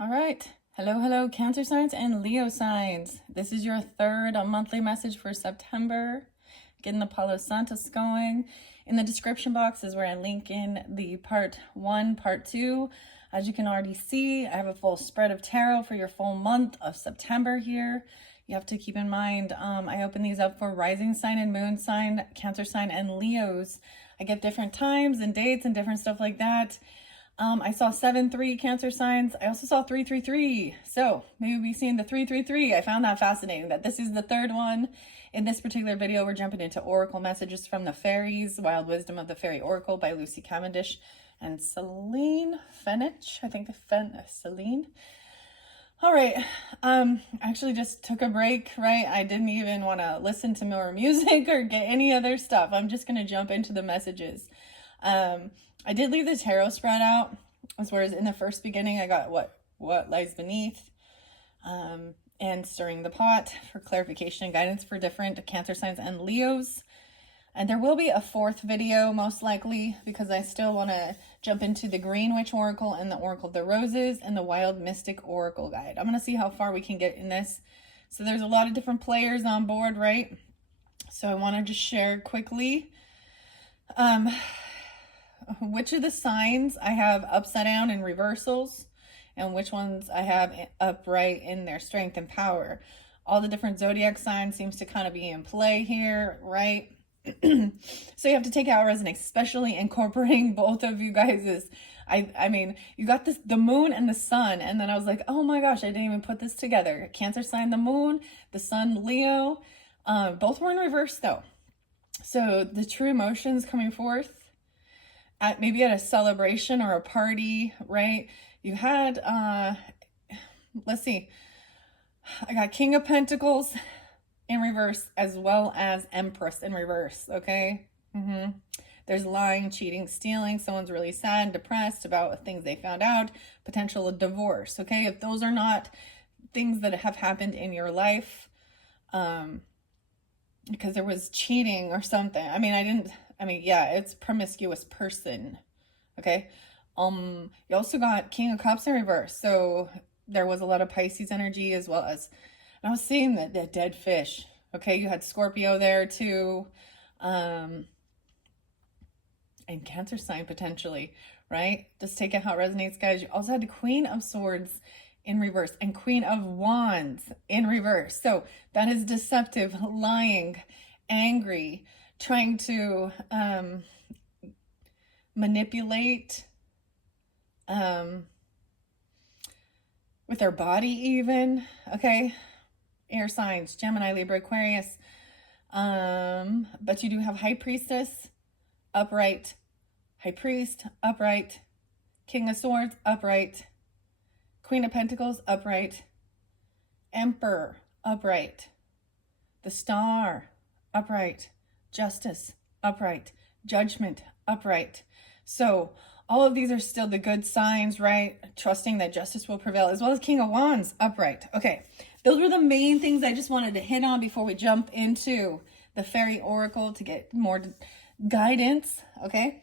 All right. Hello, Cancer signs and Leo signs. This is your third monthly message for September. Getting the Palo Santos going. In the description box is where I link in the part 1, part 2. As you can already see, I have a full spread of tarot for your full month of September here. You have to keep in mind, I open these up for rising sign and moon sign, Cancer sign, and Leos. I get different times and dates and different stuff like that. I saw 7-3 Cancer signs. I also saw 3-3-3. So maybe we'll be seeing the 3-3-3. I found that fascinating that this is the third one. In this particular video, we're jumping into Oracle messages from the fairies, Wild Wisdom of the Fairy Oracle by Lucy Cavendish and Celine Fenich. I think Celine. All right. I actually just took a break, right? I didn't even want to listen to more music or get any other stuff. I'm just going to jump into the messages. I did leave the tarot spread out, as whereas in the first beginning, I got what lies beneath, and stirring the pot for clarification and guidance for different Cancer signs and Leos. And there will be a fourth video, most likely, because I still want to jump into the Green Witch Oracle and the Oracle of the Roses and the Wild Mystic Oracle Guide. I'm going to see how far we can get in this. So there's a lot of different players on board, right? So I want to just share quickly which of the signs I have upside down in reversals and which ones I have upright in their strength and power. All the different zodiac signs seems to kind of be in play here, right? So you have to take out resonates, especially incorporating both of you guys. I mean, you got this, the moon and the sun, and then I was like, oh my gosh, I didn't even put this together. Cancer sign, the moon, the sun, Leo. Both were in reverse though. So the true emotions coming forth at maybe at a celebration or a party, right? You had, let's see, I got King of Pentacles in reverse as well as Empress in reverse, okay? There's lying, cheating, stealing. Someone's really sad, depressed about things they found out, potential divorce, okay? If those are not things that have happened in your life, because there was cheating or something. Yeah, it's promiscuous person. Okay. You also got King of Cups in reverse. So there was a lot of Pisces energy as well as, and I was seeing that the dead fish. Okay. You had Scorpio there too. And Cancer sign potentially, right? Just take it how it resonates, guys. You also had the Queen of Swords in reverse and Queen of Wands in reverse. So that is deceptive, lying, angry, trying to manipulate with their body even, okay? Air signs, Gemini, Libra, Aquarius. But you do have High Priestess, upright, High Priest, upright, King of Swords, upright, Queen of Pentacles, upright, Emperor, upright, the Star, upright, Justice, upright, Judgment, upright. So all of these are still the good signs, right? Trusting that justice will prevail, as well as King of Wands, upright. Okay, those were the main things I just wanted to hit on before we jump into the Fairy Oracle to get more guidance, okay?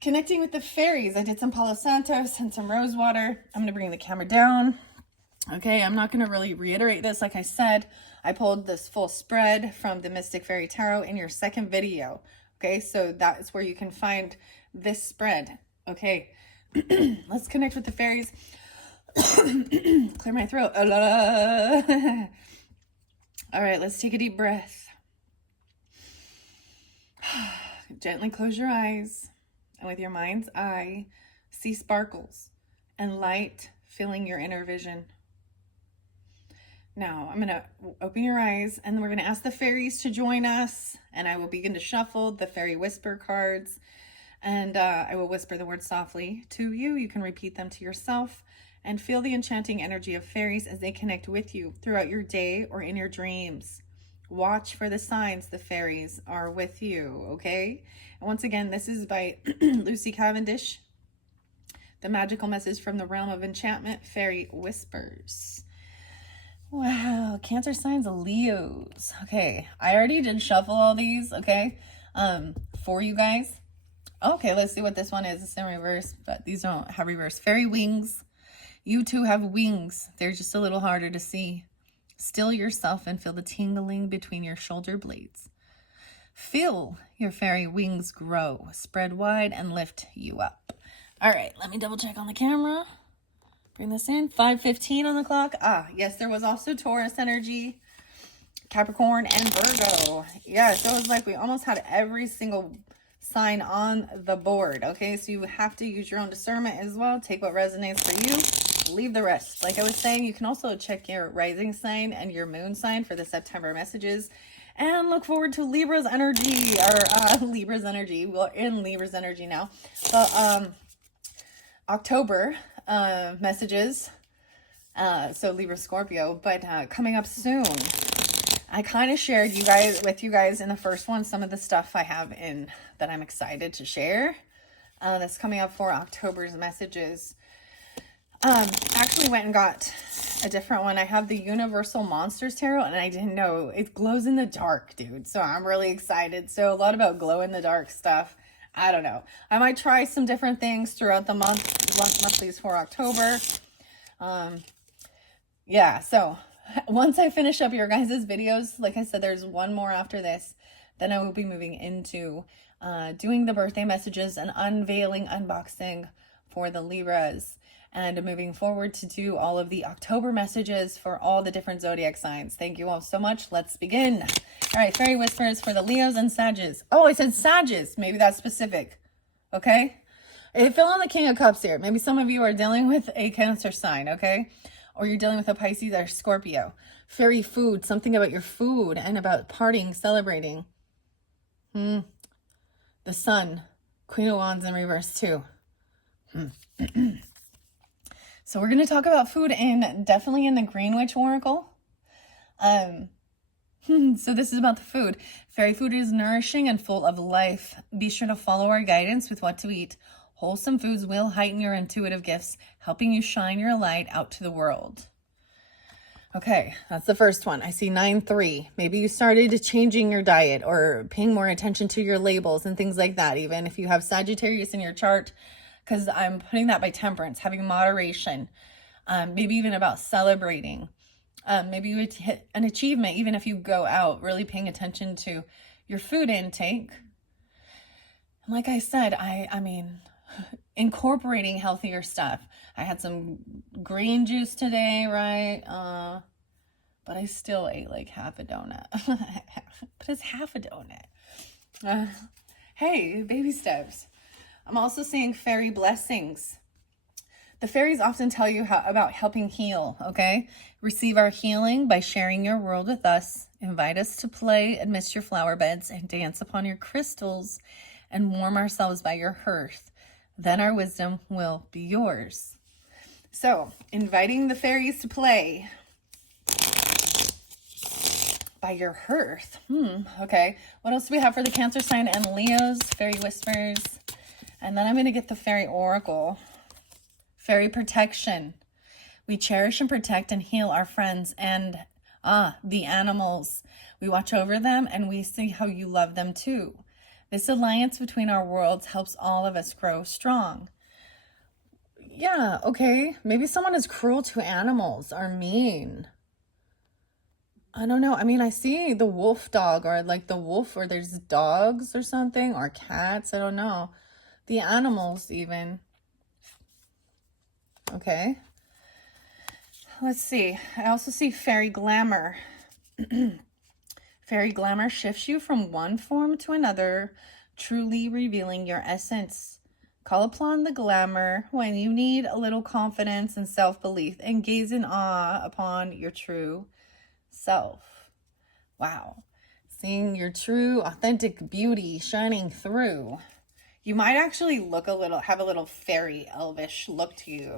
Connecting with the fairies, I did some Palo Santos and some rose water. I'm going to bring the camera down. Okay, I'm not going to really reiterate this. Like I said, I pulled this full spread from the Mystic Fairy Tarot in your second video. Okay, so that is where you can find this spread. Okay, let's connect with the fairies. Clear my throat. All right, let's take a deep breath. Gently close your eyes. And with your mind's eye, see sparkles and light filling your inner vision. Now, I'm going to open your eyes and we're going to ask the fairies to join us. And I will begin to shuffle the fairy whisper cards. And I will whisper the words softly to you. You can repeat them to yourself and feel the enchanting energy of fairies as they connect with you throughout your day or in your dreams. Watch for the signs the fairies are with you, okay? And once again, this is by Lucy Cavendish, The Magical Message from the Realm of Enchantment, Fairy Whispers. Wow, Cancer signs, Leos. Okay, I already did shuffle all these, okay, for you guys. Okay, let's see what this one is. It's in reverse, but these don't have reverse. Fairy wings. You too have wings. They're just a little harder to see. Still yourself and feel the tingling between your shoulder blades. Feel your fairy wings grow, spread wide, and lift you up. All right, let me double check on the camera. Bring this in. 5:15 on the clock. Ah, yes, there was also Taurus energy, Capricorn, and Virgo. Yeah, so it was like we almost had every single sign on the board. Okay, so you have to use your own discernment as well. Take what resonates for you. Leave the rest. Like I was saying, you can also check your rising sign and your moon sign for the September messages. And look forward to Libra's energy, or Libra's energy. We're in Libra's energy now. So, October messages. So Libra, Scorpio, but coming up soon. I kind of shared with you guys in the first one some of the stuff I have in that I'm excited to share. That's coming up for October's messages. Actually went and got a different one. I have the Universal Monsters Tarot, and I didn't know it glows in the dark, dude. So I'm really excited. So a lot about glow in the dark stuff. I don't know. I might try some different things throughout the month. Monthlies for October. Yeah. So once I finish up your guys' videos, like I said, there's one more after this. Then I will be moving into doing the birthday messages and unveiling, unboxing for the Libras. And moving forward to do all of the October messages for all the different zodiac signs. Thank you all so much. Let's begin. All right, Fairy Whispers for the Leos and Sages. Oh, I said Sages. Maybe that's specific. Okay? It fell on the King of Cups here. Maybe some of you are dealing with a Cancer sign, okay? Or you're dealing with a Pisces or Scorpio. Fairy food, something about your food and about partying, celebrating. The Sun, Queen of Wands in reverse too. So we're going to talk about food definitely in the Green Witch Oracle. So this is about the food. Fairy food is nourishing and full of life. Be sure to follow our guidance with what to eat. Wholesome foods will heighten your intuitive gifts, helping you shine your light out to the world. Okay, that's the first one. I see 9-3. Maybe you started changing your diet or paying more attention to your labels and things like that. Even if you have Sagittarius in your chart, because I'm putting that by temperance, having moderation, maybe even about celebrating. Maybe you would hit an achievement, even if you go out, really paying attention to your food intake. And like I said, I mean, incorporating healthier stuff. I had some green juice today, right? But I still ate like half a donut. But it's half a donut. Hey, baby steps. I'm also seeing fairy blessings. The fairies often tell you about helping heal, okay? Receive our healing by sharing your world with us. Invite us to play amidst your flower beds and dance upon your crystals and warm ourselves by your hearth. Then our wisdom will be yours. So, inviting the fairies to play by your hearth. Okay. What else do we have for the Cancer sign and Leos? Fairy whispers. And then I'm going to get the Fairy Oracle. Fairy protection. We cherish and protect and heal our friends and the animals. We watch over them and we see how you love them too. This alliance between our worlds helps all of us grow strong. Yeah, okay. Maybe someone is cruel to animals or mean. I don't know. I mean, I see the wolf dog or like the wolf, or there's dogs or something, or cats. I don't know. The animals even. Okay. Let's see. I also see fairy glamour. Fairy glamour shifts you from one form to another, truly revealing your essence. Call upon the glamour when you need a little confidence and self-belief, and gaze in awe upon your true self. Wow. Seeing your true, authentic beauty shining through. You might actually have a little fairy elvish look to you.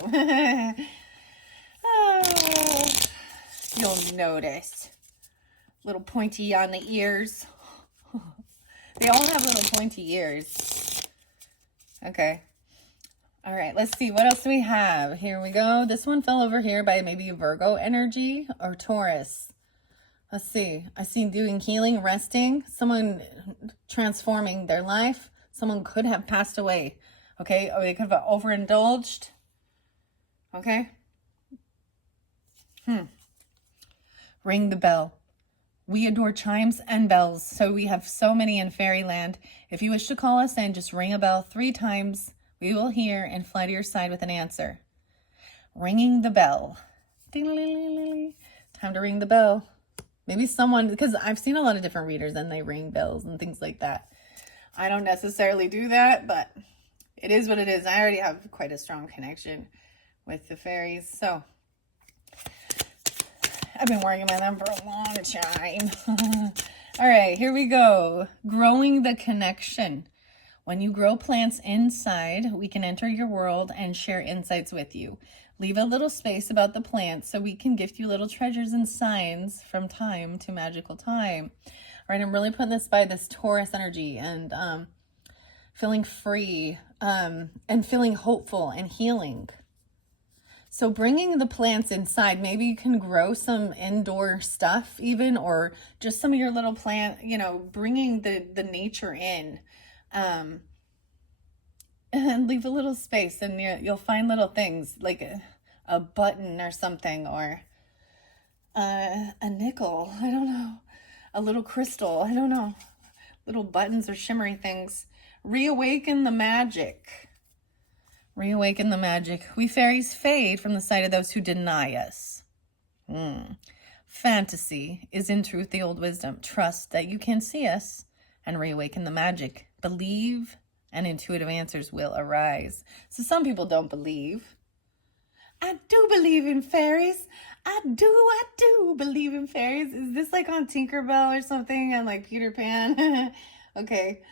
You'll notice. Little pointy on the ears. They all have little pointy ears. Okay. All right, let's see. What else do we have? Here we go. This one fell over here by maybe Virgo energy or Taurus. Let's see. I see doing healing, resting, someone transforming their life. Someone could have passed away. Okay. Or they could have overindulged. Okay. Ring the bell. We adore chimes and bells, so we have so many in fairyland. If you wish to call us in, just ring a bell 3 times. We will hear and fly to your side with an answer. Ringing the bell. Ding-a-ling-ling-ling. Time to ring the bell. Maybe someone, because I've seen a lot of different readers and they ring bells and things like that. I don't necessarily do that, but it is what it is. I already have quite a strong connection with the fairies, so I've been working with them for a long time. All right, here we go. Growing the connection. When you grow plants inside, we can enter your world and share insights with you. Leave a little space about the plants so we can gift you little treasures and signs from time to magical time. All right, I'm really putting this by this Taurus energy and feeling free and feeling hopeful and healing. So bringing the plants inside, maybe you can grow some indoor stuff even, or just some of your little plant, you know, bringing the nature in. And leave a little space and you'll find little things like a button or something, or a nickel, I don't know, a little crystal, I don't know, little buttons or shimmery things. Reawaken the magic. Reawaken the magic. We fairies fade from the sight of those who deny us. Fantasy is in truth the old wisdom. Trust that you can see us and reawaken the magic. Believe and intuitive answers will arise. So some people don't believe. I do believe in fairies. I do believe in fairies. Is this like on Tinkerbell or something and like Peter Pan? Okay.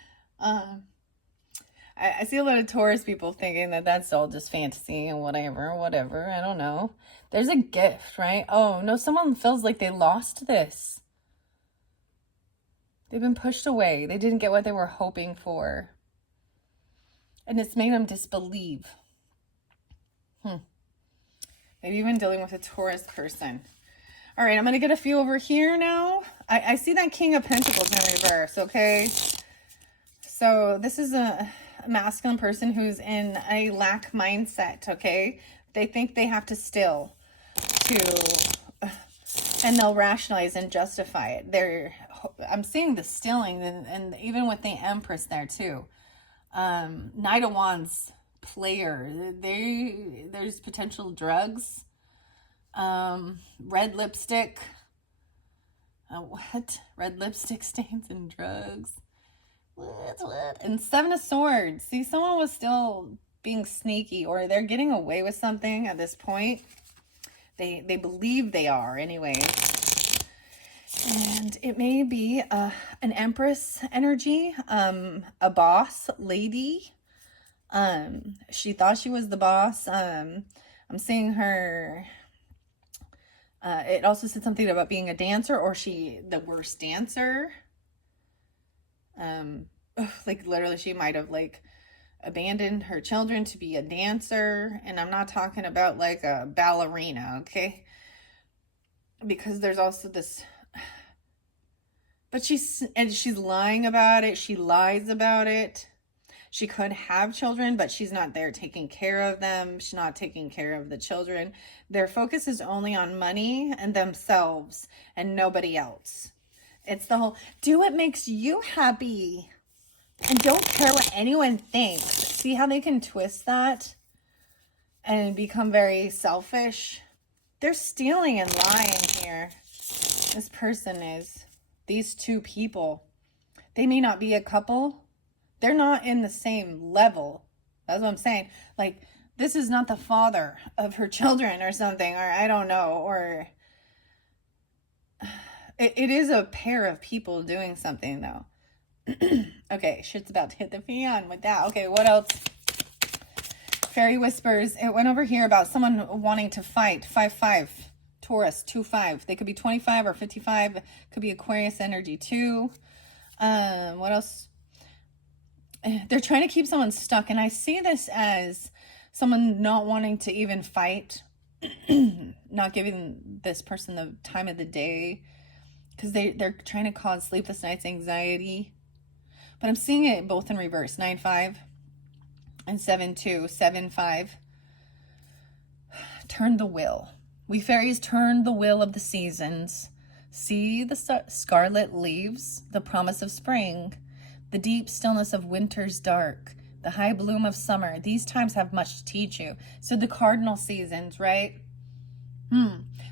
I see a lot of Taurus people thinking that that's all just fantasy and whatever. I don't know. There's a gift, right? Oh, no, someone feels like they lost this. They've been pushed away. They didn't get what they were hoping for. And it's made them disbelieve. Maybe even dealing with a Taurus person. All right, I'm going to get a few over here now. I see that King of Pentacles in reverse, okay? So this is a masculine person who's in a lack mindset, okay? They think they have to steal and they'll rationalize and justify it. I'm seeing the stealing and even with the Empress there too. Knight of Wands player. There's potential drugs. Red lipstick. What? Red lipstick stains and drugs. What? And 7 of Swords. See, someone was still being sneaky, or they're getting away with something at this point. They believe they are anyway. And it may be an Empress energy, a boss lady. She thought she was the boss. I'm seeing her. It also said something about being a dancer, or the worst dancer. Like literally she might have like abandoned her children to be a dancer. And I'm not talking about like a ballerina, okay? Because there's also this, but she's lying about it. She lies about it. She could have children, but she's not there taking care of them. She's not taking care of the children. Their focus is only on money and themselves and nobody else. It's the whole, do what makes you happy and don't care what anyone thinks. See how they can twist that and become very selfish? They're stealing and lying here. This person is. These two people. They may not be a couple. They're not in the same level. That's what I'm saying. Like, this is not the father of her children or something, or I don't know, or it is a pair of people doing something though. Okay, shit's about to hit the fan with that. Okay, what else? Fairy whispers. It went over here about someone wanting to fight. 5-5. Taurus, 2-5. They could be 25 or 55. Could be Aquarius energy too. What else? They're trying to keep someone stuck. And I see this as someone not wanting to even fight. Not giving this person the time of the day. Because they're trying to cause sleepless nights, anxiety. But I'm seeing it both in reverse. 9-5 and 7-2. 7-5. Turn the will. We fairies turn the wheel of the seasons. See the scarlet leaves, the promise of spring, the deep stillness of winter's dark, the high bloom of summer. These times have much to teach you. So the cardinal seasons, right?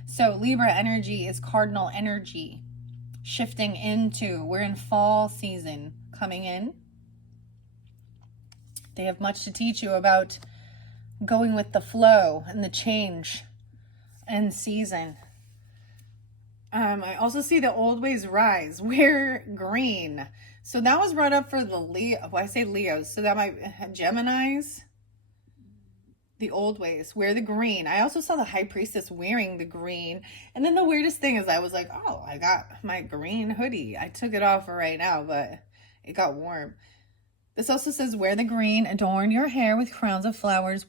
So Libra energy is cardinal energy. Shifting into, we're in fall season coming in. They have much to teach you about going with the flow and the change and season. I also see the old ways rise. Wear green. So that was brought up for the Leo. Well, I say Leos. So that might Geminis. The old ways. Wear the green. I also saw the high priestess wearing the green. And then the weirdest thing is I was like, oh, I got my green hoodie. I took it off for right now, but it got warm. This also says, wear the green, adorn your hair with crowns of flowers,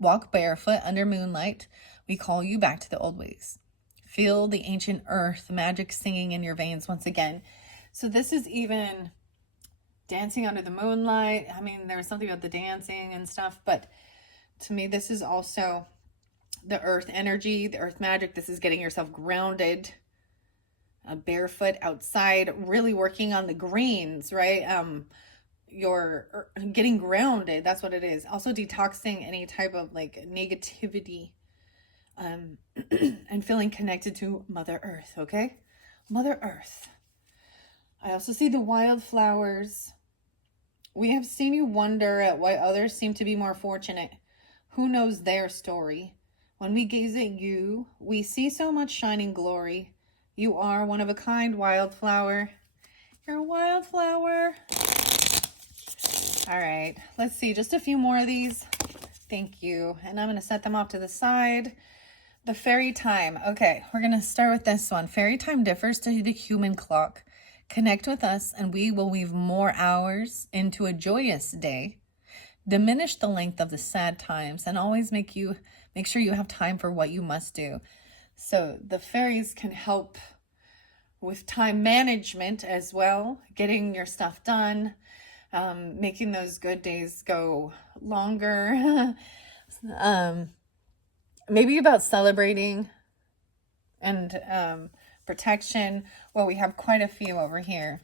walk barefoot under moonlight. We call you back to the old ways. Feel the ancient earth, magic singing in your veins once again. So this is even dancing under the moonlight. I mean, there was something about the dancing and stuff, but to me, this is also the earth energy, the earth magic. This is getting yourself grounded, barefoot outside, really working on the greens, right? You're getting grounded. That's what it is. Also detoxing any type of like negativity, and feeling connected to Mother Earth. Okay. Mother Earth. I also see the wildflowers. We have seen you wonder at why others seem to be more fortunate. Who knows their story? When we gaze at you, we see so much shining glory. You are one of a kind wildflower. You're a wildflower. All right, let's see, just a few more of these. Thank you. And I'm going to set them off to the side. The fairy time. Okay, we're going to start with this one. Fairy time differs to the human clock. Connect with us and we will weave more hours into a joyous day. Diminish the length of the sad times and always make sure you have time for what you must do. So the fairies can help with time management as well, getting your stuff done, making those good days go longer. Maybe about celebrating and protection. Well, we have quite a few over here.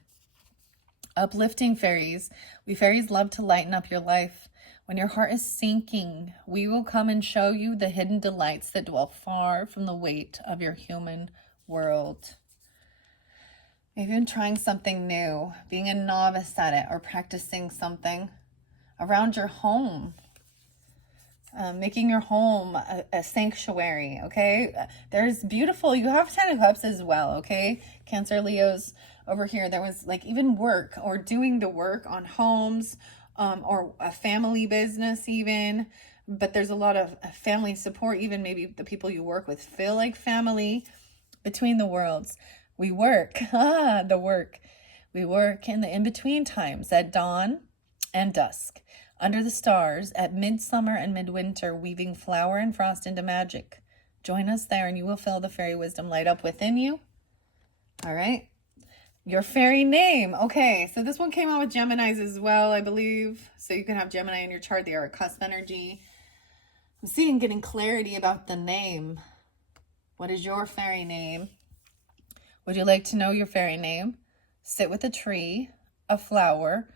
Uplifting fairies. We fairies love to lighten up your life. When your heart is sinking, we will come and show you the hidden delights that dwell far from the weight of your human world. Maybe even trying something new, being a novice at it, or practicing something around your home. Making your home a sanctuary, okay? There's beautiful, you have 10 of Cups as well, okay? Cancer, Leos over here. There was like even work or doing the work on homes, or a family business even. But there's a lot of family support. Even maybe the people you work with feel like family. Between the worlds. We work, the work. We work in the in-between times at dawn and dusk. Under the stars at midsummer and midwinter, weaving flower and frost into magic. Join us there and you will feel the fairy wisdom light up within you. All right. Your fairy name. Okay, so this one came out with Geminis as well, I believe. So you can have Gemini in your chart. They are a cusp energy. I'm seeing getting clarity about the name. What is your fairy name? Would you like to know your fairy name? Sit with a tree, a flower,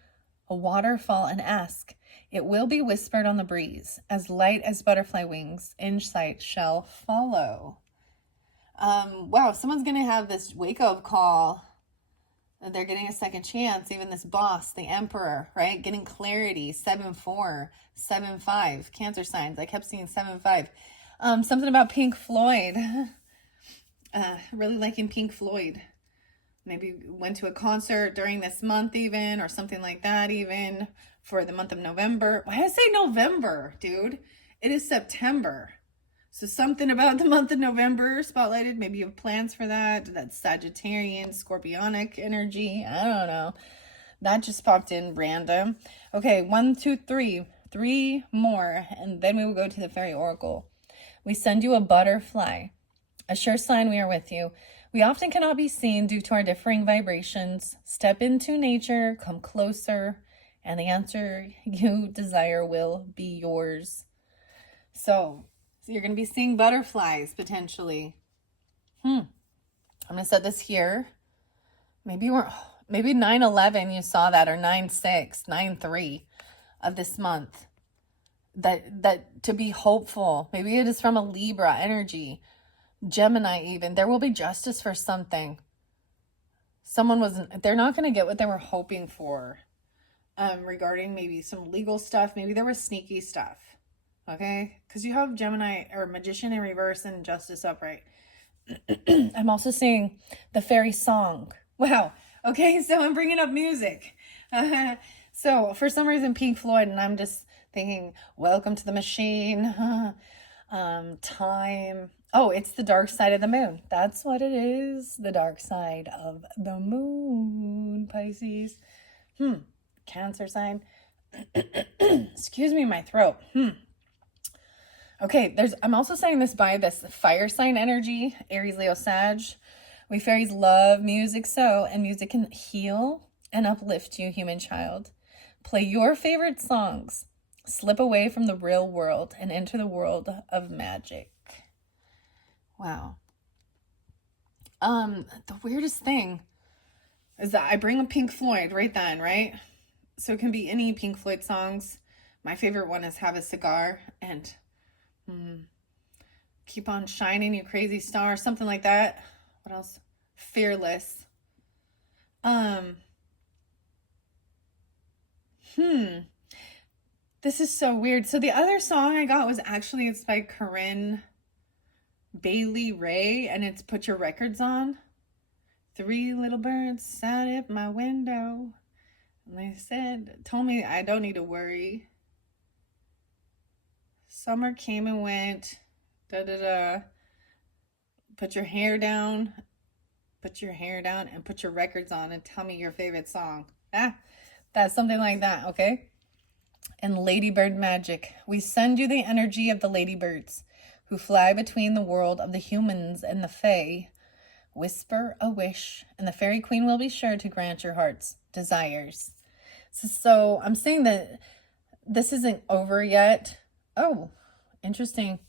a waterfall, and ask. It will be whispered on the breeze, as light as butterfly wings, insight shall follow. Wow, someone's going to have this wake-up call. They're getting a second chance. Even this boss, the emperor, right? Getting clarity. 7-4, 7-5. Cancer signs. I kept seeing 7-5. Something about Pink Floyd. Really liking Pink Floyd. Maybe went to a concert during this month even, or something like that even, for the month of November. Why did I say November, dude? It is September. So something about the month of November spotlighted. Maybe you have plans for that. That's Sagittarian, Scorpionic energy. I don't know. That just popped in random. Okay, 1, 2, 3. 3 more. And then we will go to the fairy oracle. We send you a butterfly. A sure sign we are with you. We often cannot be seen due to our differing vibrations. Step into nature, come closer, and the answer you desire will be yours. So, So you're going to be seeing butterflies potentially. I'm going to set this here. Maybe 9/11 you saw that, or 9/6, 9/3 of this month. That to be hopeful. Maybe it is from a Libra energy, Gemini even. There will be justice for something. They're not going to get what they were hoping for. Regarding maybe some legal stuff. Maybe there was sneaky stuff. Okay? Because you have Gemini or Magician in reverse and Justice upright. I'm also seeing the fairy song. Wow. Okay, so I'm bringing up music. So for some reason, Pink Floyd, and I'm just thinking, welcome to the machine. Time. Oh, it's the dark side of the moon. That's what it is. The dark side of the moon, Pisces. Cancer sign. Excuse me, my throat. Okay, I'm also saying this by this fire sign energy, Aries, Leo, Sag. We fairies love music and music can heal and uplift you, human child. Play your favorite songs. Slip away from the real world and enter the world of magic. Wow. The weirdest thing is that I bring up Pink Floyd right then, right? So it can be any Pink Floyd songs. My favorite one is Have a Cigar and Keep on Shining, You Crazy Star, something like that. What else? Fearless. This is so weird. So the other song I got was it's by Corinne Bailey Ray, and it's Put Your Records On. 3 little birds sat at my window, and they told me I don't need to worry. Summer came and went. Da da da. Put your hair down. Put your hair down and put your records on and tell me your favorite song. That's something like that, okay? And Ladybird Magic. We send you the energy of the ladybirds who fly between the world of the humans and the fae. Whisper a wish, and the fairy queen will be sure to grant your heart's desires. So I'm saying that this isn't over yet. Oh, interesting.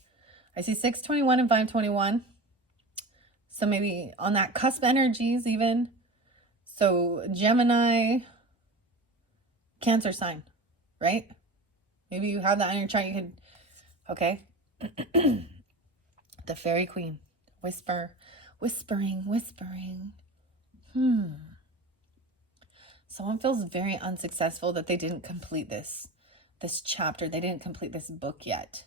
I see 621 and 521. So maybe on that cusp energies even. So Gemini, Cancer sign, right? Maybe you have that on your chart. You could, okay. The fairy queen, whispering. Someone feels very unsuccessful that they didn't complete this chapter. They didn't complete this book yet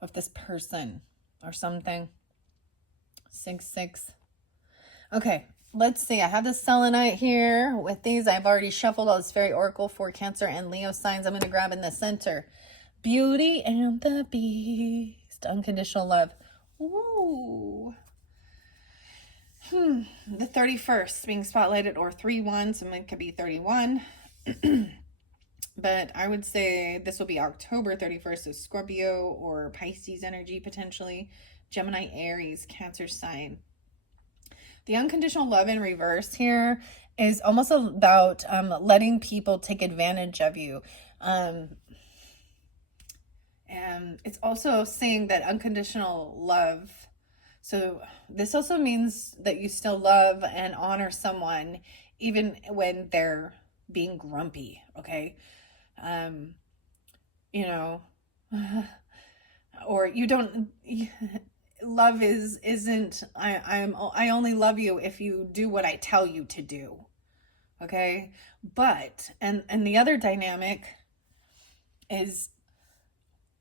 with this person or something. 6. Okay, let's see. I have the selenite here. With these, I've already shuffled all this fairy oracle for Cancer and Leo signs. I'm going to grab in the center. Beauty and the Beast. Unconditional love. Ooh. The 31st being spotlighted, or 3/1. So it could be 31. But I would say this will be October 31st. So Scorpio or Pisces energy potentially. Gemini, Aries, Cancer sign. The unconditional love in reverse here is almost about letting people take advantage of you. And it's also saying that unconditional love. So this also means that you still love and honor someone even when they're being grumpy, okay? Or you don't... Love isn't I only love you if you do what I tell you to do. Okay? But and the other dynamic is,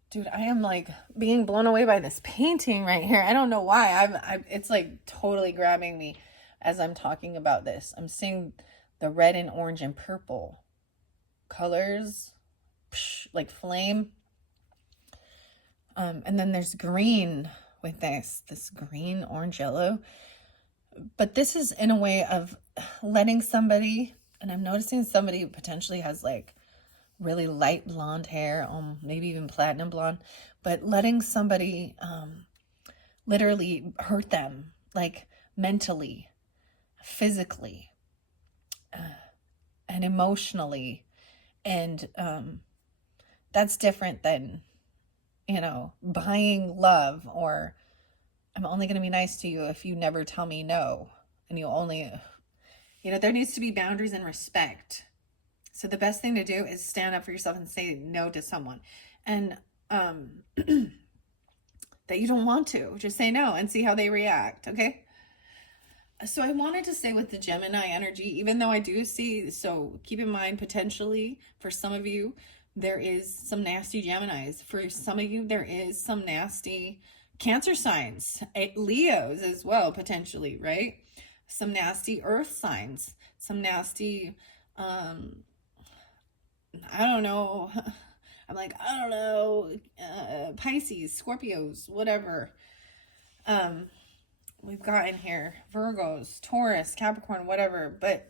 dude, I am like being blown away by this painting right here. I don't know why. It's like totally grabbing me as I'm talking about this. I'm seeing the red and orange and purple colors, like flame. And then there's green with this green, orange, yellow. But this is in a way of letting somebody, and I'm noticing somebody potentially has like really light blonde hair, maybe even platinum blonde, but letting somebody literally hurt them, like mentally, physically, and emotionally. And that's different than buying love, or I'm only going to be nice to you if you never tell me no. And you only, there needs to be boundaries and respect. So the best thing to do is stand up for yourself and say no to someone. And that you don't want to. Just say no and see how they react, okay? So I wanted to say with the Gemini energy, even though I do see, so keep in mind, potentially for some of you, there is some nasty Geminis. For some of you, there is some nasty Cancer signs, Leos as well, potentially, right? Some nasty Earth signs, some nasty, I don't know. I'm like, I don't know, Pisces, Scorpios, whatever. We've got in here Virgos, Taurus, Capricorn, whatever, but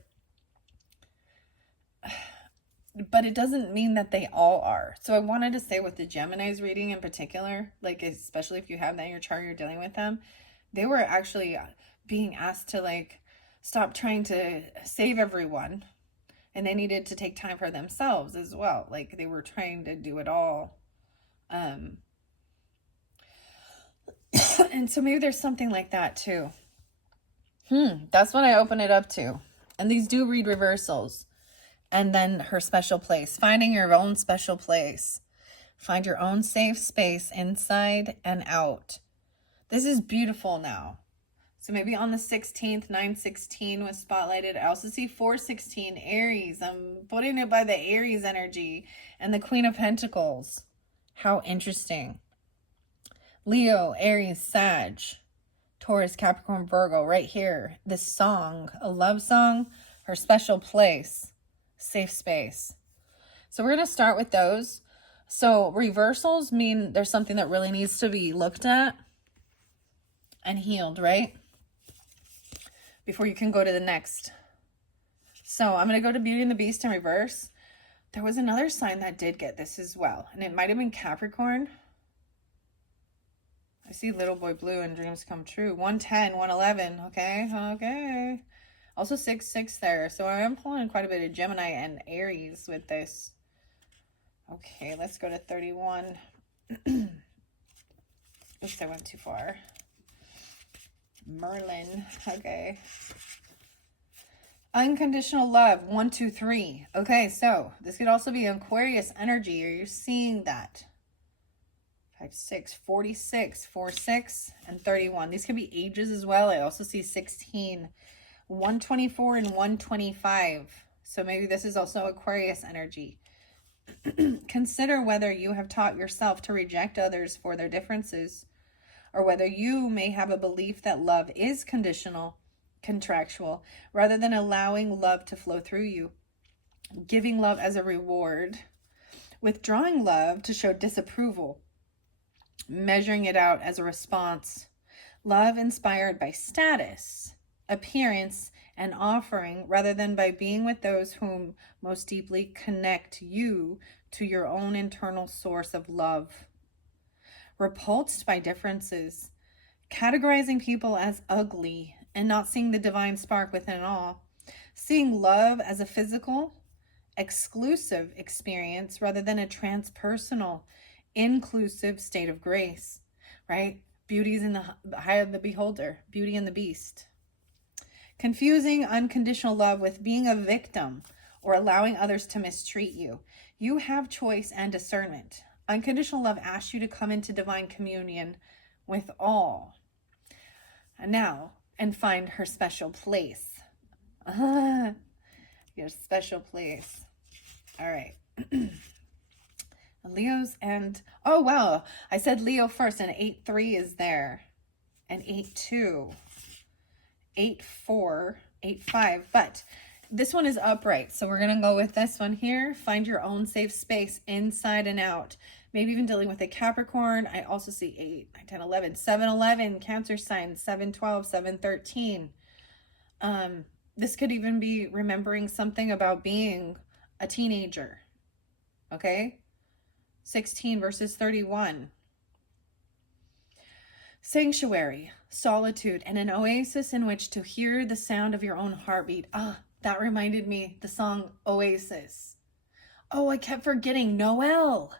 it doesn't mean that they all are. So I wanted to say with the Gemini's reading in particular, like especially if you have that in your chart, you're dealing with them, they were actually being asked to like stop trying to save everyone, and they needed to take time for themselves as well. Like they were trying to do it all. And so maybe there's something like that too. That's what I open it up to. And these do read reversals. And then her special place, finding your own special place. Find your own safe space inside and out. This is beautiful now. So maybe on the 16th, 9/16 was spotlighted. I also see 4/16, Aries. I'm putting it by the Aries energy and the Queen of Pentacles. How interesting. Leo, Aries, Sag, Taurus, Capricorn, Virgo, right here. This song, a love song, her special place, safe space. So we're going to start with those. So reversals mean there's something that really needs to be looked at and healed, right? Before you can go to the next. So I'm going to go to Beauty and the Beast in reverse. There was another sign that did get this as well, and it might have been Capricorn. I see Little Boy Blue and Dreams Come True. 110, 111. Okay. Also 6/6 there. So I am pulling quite a bit of Gemini and Aries with this. Okay, let's go to 31. Oops, I went too far. Merlin. Okay. Unconditional love. 1, 2, 3. Okay, so this could also be Aquarius energy. Are you seeing that? 5, 6, 46, 4, 6, and 31. These could be ages as well. I also see 16, 124, and 125. So maybe this is also Aquarius energy. Consider whether you have taught yourself to reject others for their differences, or whether you may have a belief that love is conditional, contractual, rather than allowing love to flow through you, giving love as a reward, withdrawing love to show disapproval, measuring it out as a response, love inspired by status, appearance, and offering, rather than by being with those whom most deeply connect you to your own internal source of love. Repulsed by differences, categorizing people as ugly and not seeing the divine spark within all, seeing love as a physical, exclusive experience rather than a transpersonal, inclusive state of grace, right? Beauty is in the eye of the beholder, Beauty and the Beast. Confusing unconditional love with being a victim or allowing others to mistreat you. You have choice and discernment. Unconditional love asks you to come into divine communion with all. And find her special place. Your special place. All right. Leo's and, oh wow, I said Leo first, and 8-3 is there, and 8-2, 8-4, 8-5, but this one is upright, so we're gonna go with this one here. Find your own safe space inside and out. Maybe even dealing with a Capricorn. I also see 8, 9, 10, 11, 7-11, Cancer sign, 7-12, 7-13. This could even be remembering something about being a teenager, okay? 16 verses 31. Sanctuary, solitude, and an oasis in which to hear the sound of your own heartbeat. That reminded me the song Oasis. Oh, I kept forgetting Noel.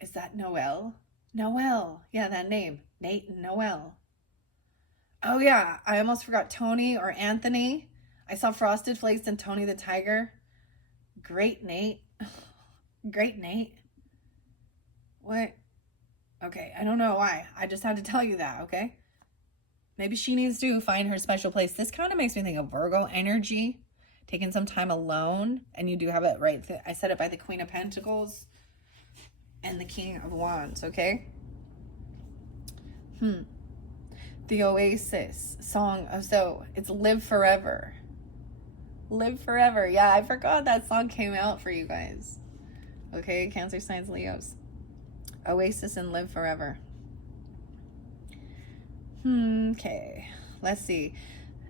Is that Noel? Noel. Yeah, that name. Nate and Noel. Oh, yeah. I almost forgot Tony or Anthony. I saw Frosted Flakes and Tony the Tiger. Great Nate. Great Nate. What? Okay, I don't know why. I just had to tell you that, okay? Maybe she needs to find her special place. This kind of makes me think of Virgo energy, taking some time alone. And you do have it right. I said it by the Queen of Pentacles and the King of Wands, okay? The Oasis song. So it's Live Forever. Live Forever. Yeah, I forgot that song came out for you guys. Okay, Cancer signs, Leos. Oasis and Live Forever. Okay, let's see.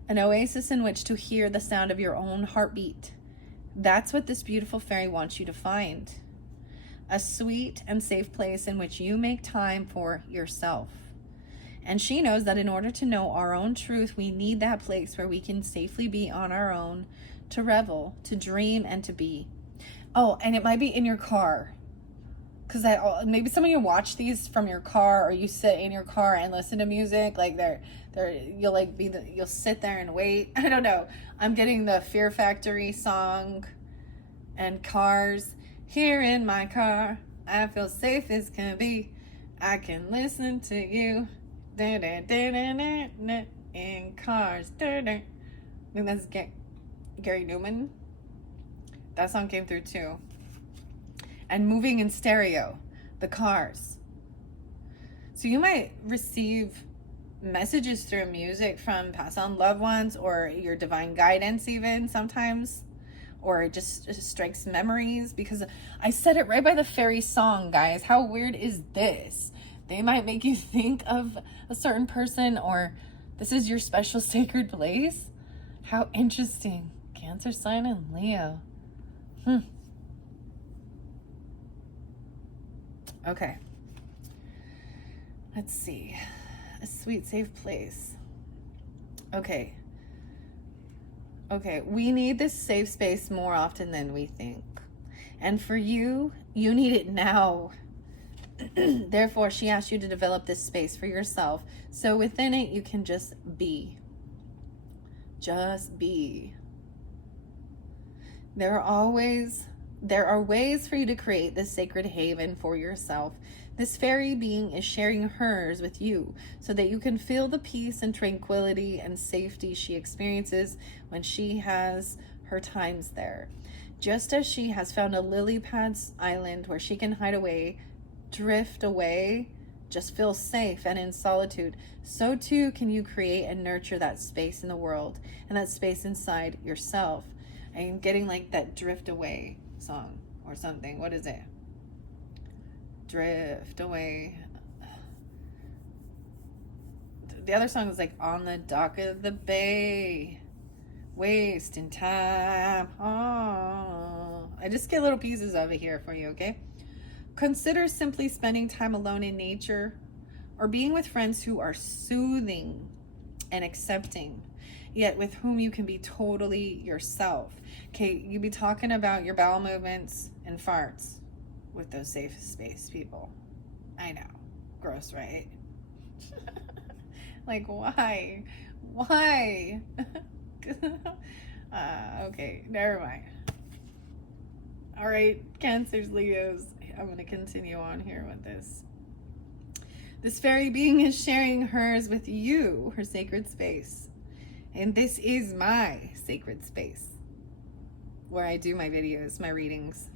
An oasis in which to hear the sound of your own heartbeat. That's what this beautiful fairy wants you to find. A sweet and safe place in which you make time for yourself. And she knows that in order to know our own truth, we need that place where we can safely be on our own, to revel, to dream, and to be. Oh, and it might be in your car. Because maybe some of you watch these from your car, or you sit in your car and listen to music. Like you'll sit there and wait. I don't know. I'm getting the Fear Factory song and Cars. Here in my car, I feel safe as can be. I can listen to you. In Cars. I think that's Gary Newman. That song came through too. And Moving in Stereo, the Cars. So you might receive messages through music from past on loved ones, or your divine guidance even sometimes, or it just strikes memories, because I said it right by the fairy song, guys. How weird is this? They might make you think of a certain person, or this is your special sacred place. How interesting. Cancer sign and Leo. Okay. Let's see. A sweet, safe place. Okay. We need this safe space more often than we think. And for you, you need it now. Therefore, she asked you to develop this space for yourself. So within it, you can just be. Just be. There are ways for you to create this sacred haven for yourself. This fairy being is sharing hers with you so that you can feel the peace and tranquility and safety she experiences when she has her times there. Just as she has found a lily pad's island where she can hide away, drift away, just feel safe and in solitude, so too can you create and nurture that space in the world and that space inside yourself. I'm getting like that Drift Away song or something. What is it? Drift Away. The other song is like On the Dock of the Bay, wasting time. Oh, I just get little pieces of it here for you, okay? Consider simply spending time alone in nature, or being with friends who are soothing and accepting, yet with whom you can be totally yourself. Okay, you be talking about your bowel movements and farts with those safe space people. I know. Gross, right? Like, why? Why? Okay, never mind. All right, Cancers, Leos. I'm going to continue on here with this. This fairy being is sharing hers with you, her sacred space. And this is my sacred space where I do my videos, my readings.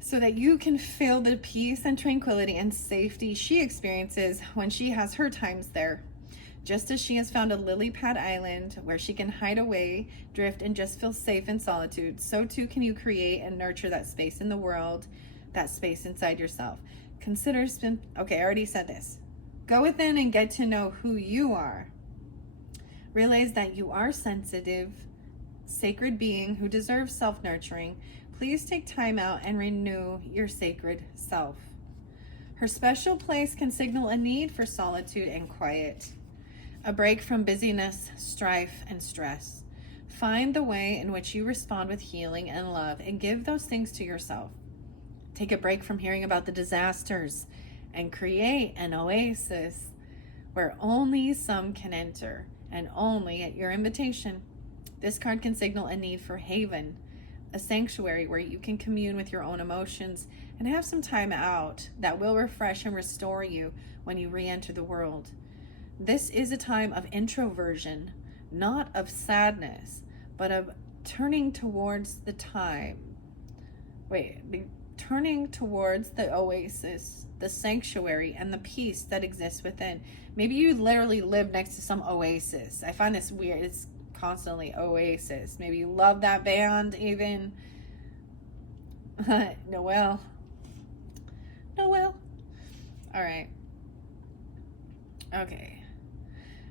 So that you can feel the peace and tranquility and safety she experiences when she has her times there. Just as she has found a lily pad island where she can hide away, drift, and just feel safe in solitude, so too can you create and nurture that space in the world, that space inside yourself. Okay, I already said this. Go within and get to know who you are. Realize that you are sensitive, sacred being who deserves self-nurturing. Please take time out and renew your sacred self. Her special place can signal a need for solitude and quiet, a break from busyness, strife, and stress. Find the way in which you respond with healing and love, and give those things to yourself. Take a break from hearing about the disasters and create an oasis where only some can enter, and only at your invitation. This card can signal a need for haven, a sanctuary where you can commune with your own emotions and have some time out that will refresh and restore you when you re-enter the world. This is a time of introversion, not of sadness, but of turning towards the oasis, the sanctuary, and the peace that exists within. Maybe you literally live next to some oasis. I find this weird. It's constantly oasis. Maybe you love that band even. Noel. All right. Okay.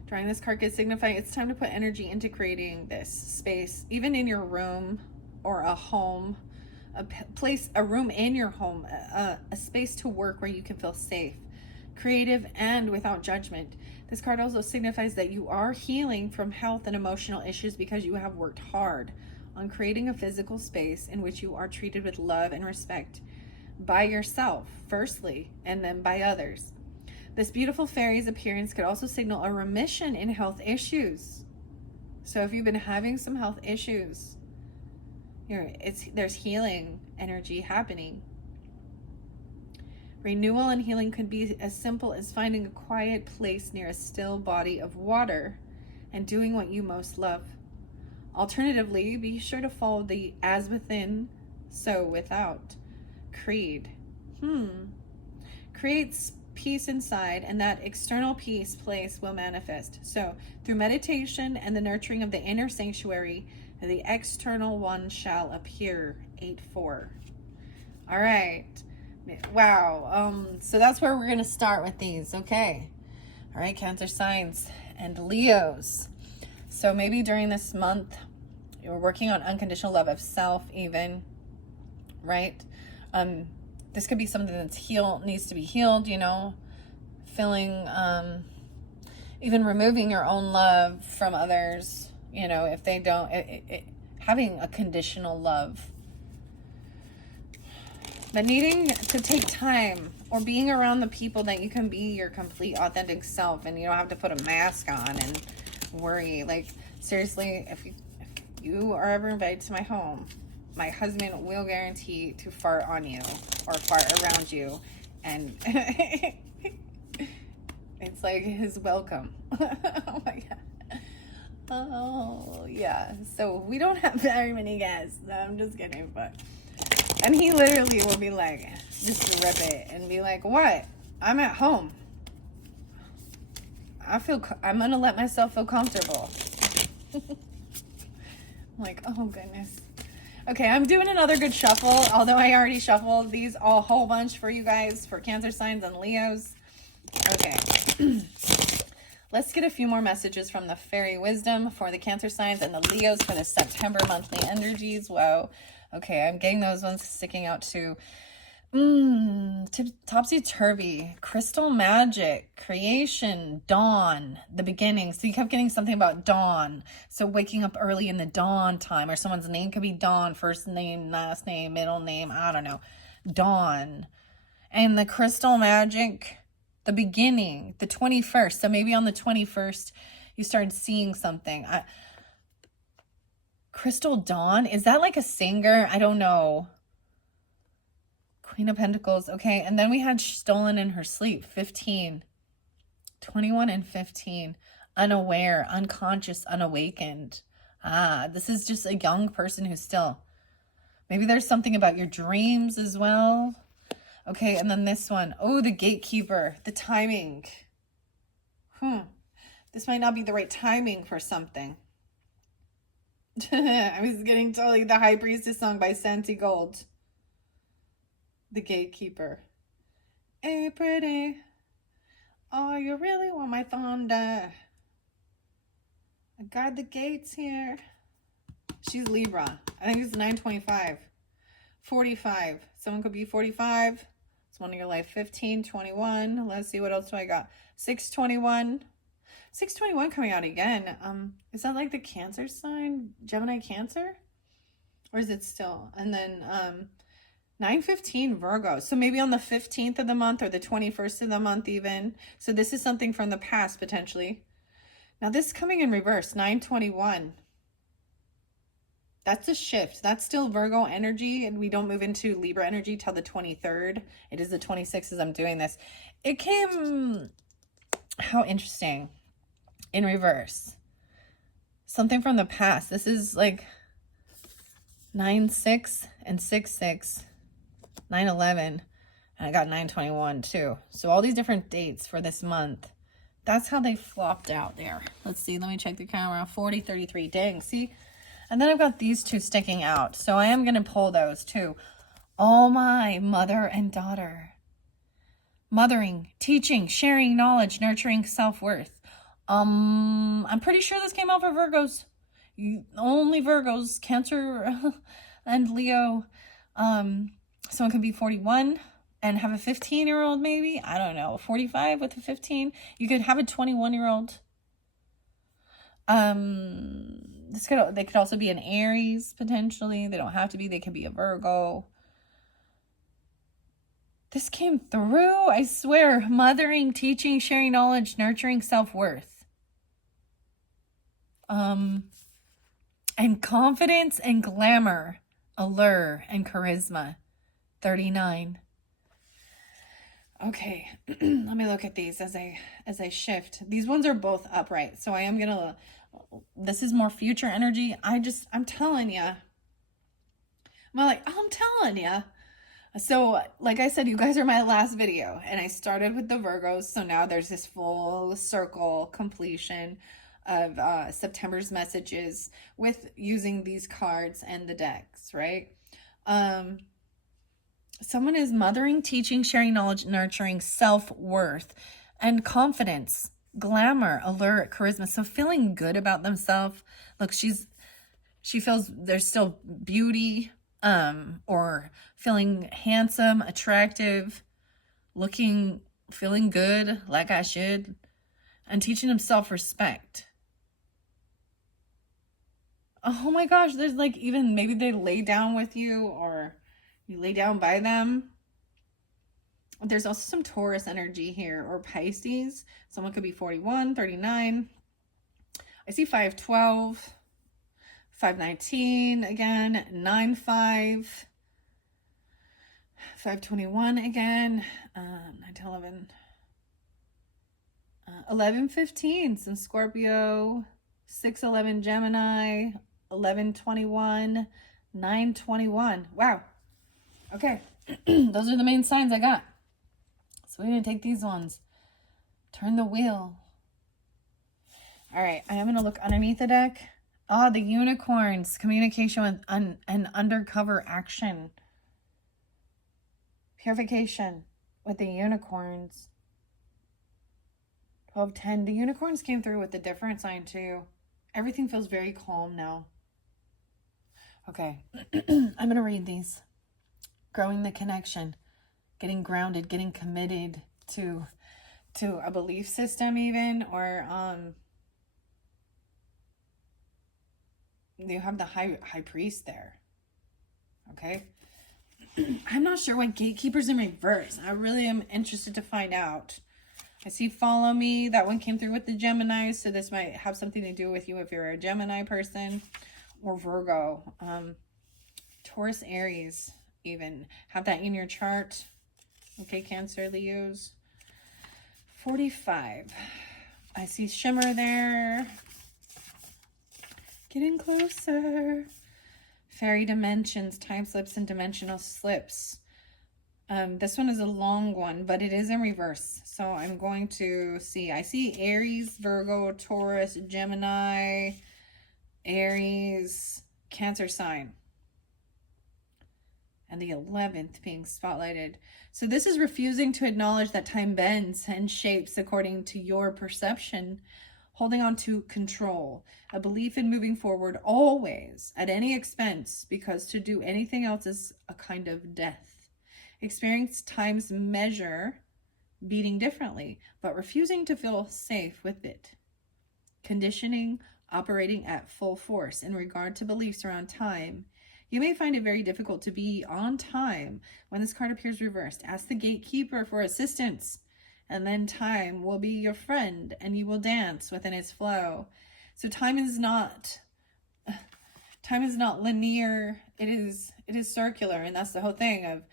Drawing this card could signify it's time to put energy into creating this space, even in your room or a home, a room in your home, a space to work where you can feel safe, creative, and without judgment. This card also signifies that you are healing from health and emotional issues because you have worked hard on creating a physical space in which you are treated with love and respect by yourself, firstly, and then by others. This beautiful fairy's appearance could also signal a remission in health issues. So if you've been having some health issues, there's healing energy happening. Renewal and healing could be as simple as finding a quiet place near a still body of water and doing what you most love. Alternatively, be sure to follow the as within, so without creed. Creates peace inside, and that external peace place will manifest. So through meditation and the nurturing of the inner sanctuary, the external one shall appear. 8-4. All right. Wow. So that's where we're going to start with these. Okay. All right, Cancer signs and Leos. So maybe during this month, you're working on unconditional love of self even, right? This could be something that's needs to be healed, feeling, even removing your own love from others, if they don't, having a conditional love. But needing to take time or being around the people that you can be your complete authentic self and you don't have to put a mask on and worry. Like, seriously, if you are ever invited to my home, my husband will guarantee to fart on you or fart around you, and it's like his welcome. Oh my God. Oh yeah. So we don't have very many guests. No, I'm just kidding, and he literally will be like, just rip it and be like, what? I'm at home. I'm gonna let myself feel comfortable. I'm like, oh goodness. Okay, I'm doing another good shuffle, although I already shuffled these a whole bunch for you guys for Cancer signs and Leos. Okay. Let's get a few more messages from the fairy wisdom for the Cancer signs and the Leos for the September monthly energies. Whoa. Okay, I'm getting those ones sticking out too. Topsy-turvy, crystal magic, creation, dawn, the beginning. So you kept getting something about dawn. So waking up early in the dawn time, or someone's name could be Dawn, first name, last name, middle name, I don't know. Dawn. And the crystal magic, the beginning, the 21st. So maybe on the 21st, you started seeing something. Crystal Dawn, is that like a singer? I don't know. Queen of Pentacles. Okay, and then we had stolen in her sleep. 15. 21 and 15. Unaware, unconscious, unawakened. This is just a young person who's still... Maybe there's something about your dreams as well. Okay, and then this one. Oh, the gatekeeper. The timing. This might not be the right timing for something. I was getting totally the High Priestess song by Santi Gold. The gatekeeper. Hey, pretty. Oh, you really want my thunder? I got the gates here. She's Libra. I think it's 925. 45. Someone could be 45. It's one in your life. 15, 21. Let's see, what else do I got? 621. 621 coming out again. Is that like the Cancer sign? Gemini Cancer? Or is it still? And then 9:15 Virgo. So maybe on the 15th of the month or the 21st of the month even. So this is something from the past potentially. Now this is coming in reverse, 9:21. That's a shift. That's still Virgo energy, and we don't move into Libra energy till the 23rd. It is the 26th as I'm doing this. It came, how interesting, in reverse. Something from the past. This is like 9/6 and 6/6, 9/11, and I got 9/21 too. So all these different dates for this month. That's how they flopped out there. Let's see. Let me check the camera. 40, 33. Dang. See? And then I've got these two sticking out. So I am going to pull those too. Oh my, mother and daughter. Mothering, teaching, sharing knowledge, nurturing self-worth. I'm pretty sure this came out for Virgos. Only Virgos, Cancer and Leo. Someone could be 41 and have a 15-year-old maybe. I don't know. 45 with a 15. You could have a 21-year-old. They could also be an Aries potentially. They don't have to be. They could be a Virgo. This came through, I swear. Mothering, teaching, sharing knowledge, nurturing self-worth. And confidence and glamour, allure and charisma. 39. Okay, let me look at these as I shift. These ones are both upright, so I am gonna. This is more future energy. I'm telling you. I'm telling you. So, like I said, you guys are my last video, and I started with the Virgos, so now there's this full circle completion of September's messages with using these cards and the decks, right? Someone is mothering, teaching, sharing knowledge, nurturing self-worth and confidence, glamour, allure, charisma. So feeling good about themselves. Look, she feels there's still beauty, or feeling handsome, attractive, feeling good, like I should, and teaching them self-respect. Oh my gosh, there's like even maybe they lay down with you or you lay down by them. There's also some Taurus energy here or Pisces. Someone could be 41, 39. I see 512, 519 again, 95, 521 again, 911, 1115, some Scorpio, 611 Gemini, 1121, 921. Wow. Okay. Those are the main signs I got. So we're going to take these ones. Turn the wheel. All right. I am going to look underneath the deck. Ah, the unicorns. Communication with an undercover action. Purification with the unicorns. 1210. The unicorns came through with the different sign too. Everything feels very calm now. Okay. I'm going to read these. Growing the connection. Getting grounded. Getting committed to a belief system even. Or you have the high priest there. Okay. I'm not sure what gatekeeper's in reverse. I really am interested to find out. I see follow me. That one came through with the Gemini. So this might have something to do with you if you're a Gemini person or Virgo. Taurus, Aries even. Have that in your chart. Okay, Cancer, Leos. 45. I see shimmer there. Getting closer. Fairy dimensions, time slips and dimensional slips. This one is a long one, but it is in reverse. So I'm going to see. I see Aries, Virgo, Taurus, Gemini, Aries, Cancer sign. And the 11th being spotlighted. So this is refusing to acknowledge that time bends and shapes according to your perception. Holding on to control, a belief in moving forward always at any expense, because to do anything else is a kind of death. Experience time's measure beating differently, but refusing to feel safe with it. Conditioning operating at full force in regard to beliefs around time, You may find it very difficult to be on time when this card appears reversed. Ask the gatekeeper for assistance, and then time will be your friend and you will dance within its flow. So time is not linear. It is circular, and that's the whole thing of,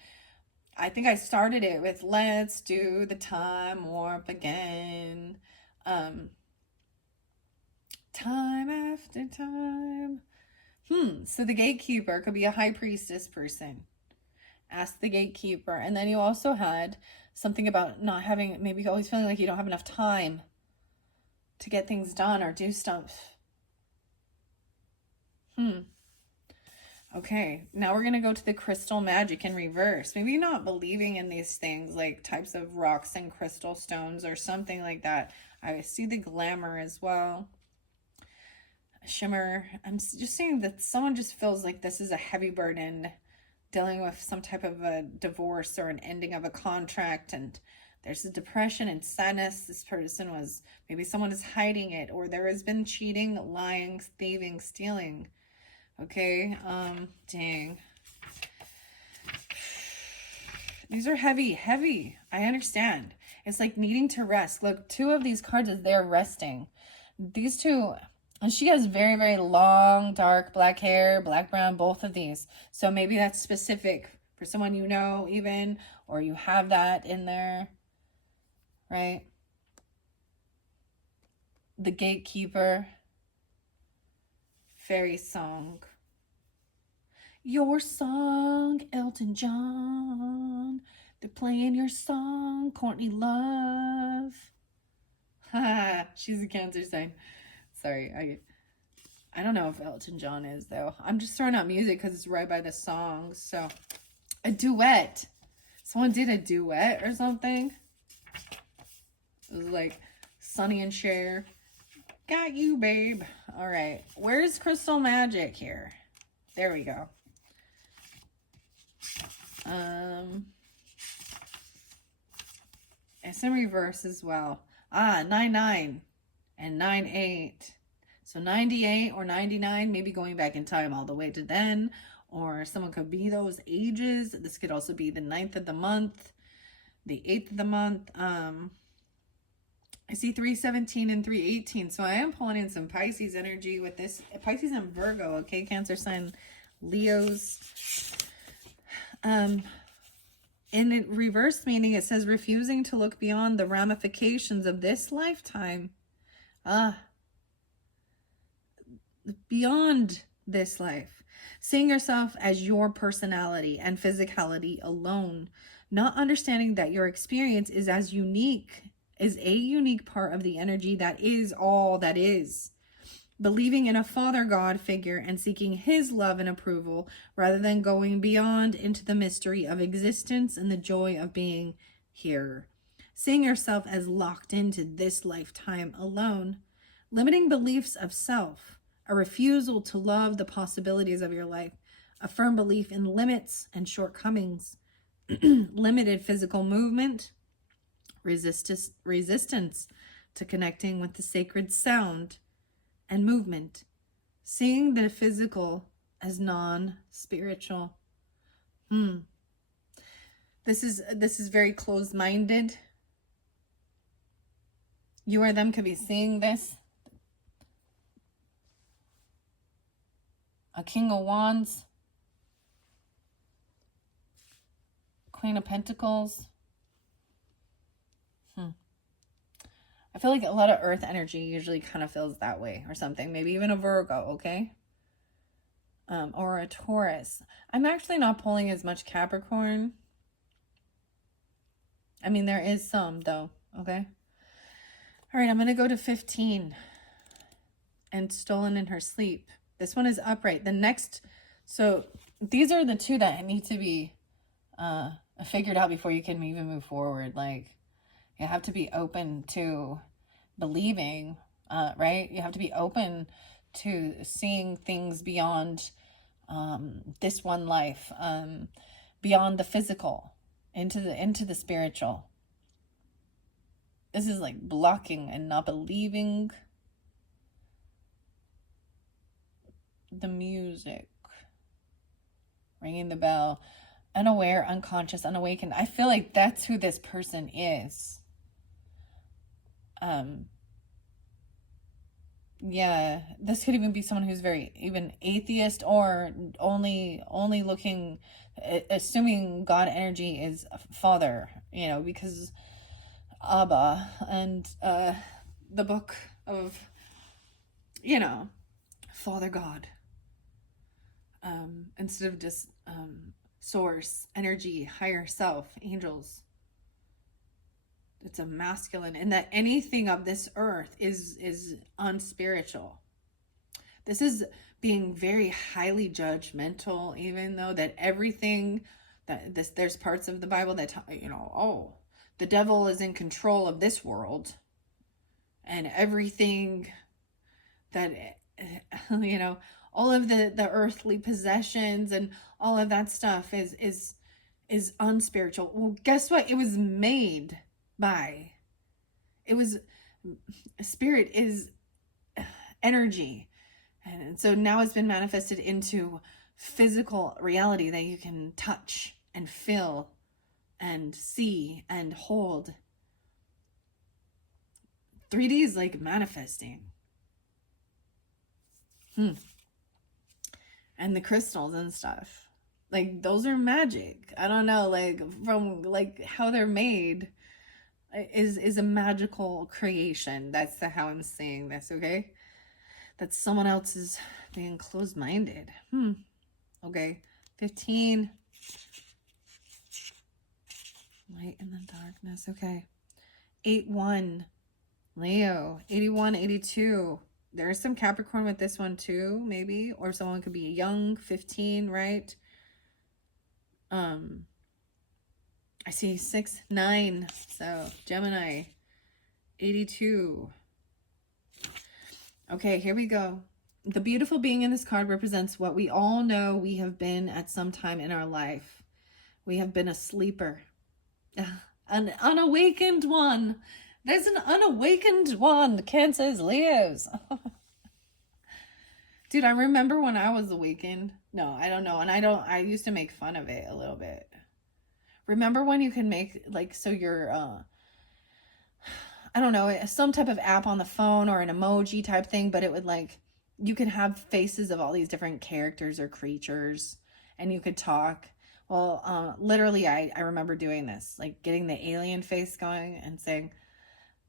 I think I started it with let's do the time warp again. Time after time. So the gatekeeper could be a high priestess person. Ask the gatekeeper. And then you also had something about not having, maybe always feeling like you don't have enough time to get things done or do stuff. Okay, now we're going to go to the crystal magic in reverse. Maybe not believing in these things like types of rocks and crystal stones or something like that. I see the glamour as well. Shimmer. I'm just saying that someone just feels like this is a heavy burden, dealing with some type of a divorce or an ending of a contract, and there's a depression and sadness. This person was, maybe someone is hiding it, or there has been cheating, lying, thieving, stealing. Okay, dang. These are heavy. I understand. It's like needing to rest. Look, two of these cards is they're resting. These two, and she has very, very long, dark black hair, black, brown, both of these. So maybe that's specific for someone you know even, or you have that in there, right? The gatekeeper. Fairy song. Your song, Elton John. They're playing your song, Courtney Love. Ha, she's a Cancer sign. Sorry, I don't know if Elton John is, though. I'm just throwing out music because it's right by the song. So, a duet. Someone did a duet or something. It was like Sonny and Cher. Got you, babe. All right. Where's crystal magic here? There we go. It's in reverse as well. 9-9 and 9-8. So 98 or 99, maybe going back in time all the way to then, or someone could be those ages. This could also be the 9th of the month, the 8th of the month. I see 317 and 318. So I am pulling in some Pisces energy with this. Pisces and Virgo, okay? Cancer sign, Leos. In a reverse meaning, it says refusing to look beyond the ramifications of this lifetime. Beyond this life. Seeing yourself as your personality and physicality alone. Not understanding that your experience is a unique part of the energy that is all that is. Believing in a Father God figure and seeking his love and approval rather than going beyond into the mystery of existence and the joy of being here. Seeing yourself as locked into this lifetime alone. Limiting beliefs of self. A refusal to love the possibilities of your life. A firm belief in limits and shortcomings. Limited physical movement. Resistance to connecting with the sacred sound and movement, seeing the physical as non-spiritual. This is very closed-minded. You or them could be seeing this. A King of Wands, Queen of Pentacles. I feel like a lot of earth energy usually kind of feels that way or something. Maybe even a Virgo, okay? Or a Taurus. I'm actually not pulling as much Capricorn. I mean, there is some, though, okay? All right, I'm going to go to 15. And stolen in her sleep. This one is upright. The next, so these are the two that need to be figured out before you can even move forward. Like, you have to be open to believing, right? You have to be open to seeing things beyond this one life, beyond the physical, into the spiritual. This is like blocking and not believing. The music. ringing the bell, unaware, unconscious, unawakened. I feel like that's who this person is. Yeah, this could even be someone who's very even atheist, or only looking, assuming God energy is Father, because Abba and the book of, Father God, instead of just source, energy, higher self, angels. It's a masculine, and that anything of this earth is unspiritual. This is being very highly judgmental, even though that everything there's parts of the Bible that the devil is in control of this world, and everything that all of the earthly possessions and all of that stuff is unspiritual. Well, guess what? It was made by. Spirit is energy. And so now it's been manifested into physical reality that you can touch and feel and see and hold. 3D is like manifesting. And the crystals and stuff. Like, those are magic. I don't know, like, from like how they're made is a magical creation. That's how I'm saying this, okay? That someone else is being closed-minded. Okay. 15. Light in the darkness. Okay. 8-1. Leo. 81, 82. There's some Capricorn with this one too, maybe. Or someone could be young, 15, right? I see 6, 9. So Gemini. 82. Okay, here we go. The beautiful being in this card represents what we all know we have been at some time in our life. We have been a sleeper. An unawakened one. There's an unawakened one. Cancers, Leos. Dude, I remember when I was awakened. No, I don't know. And I used to make fun of it a little bit. Remember when you can make, like, so you're, I don't know, some type of app on the phone or an emoji type thing, but it would, like, you could have faces of all these different characters or creatures, and you could talk. Well, literally, I remember doing this, like getting the alien face going and saying,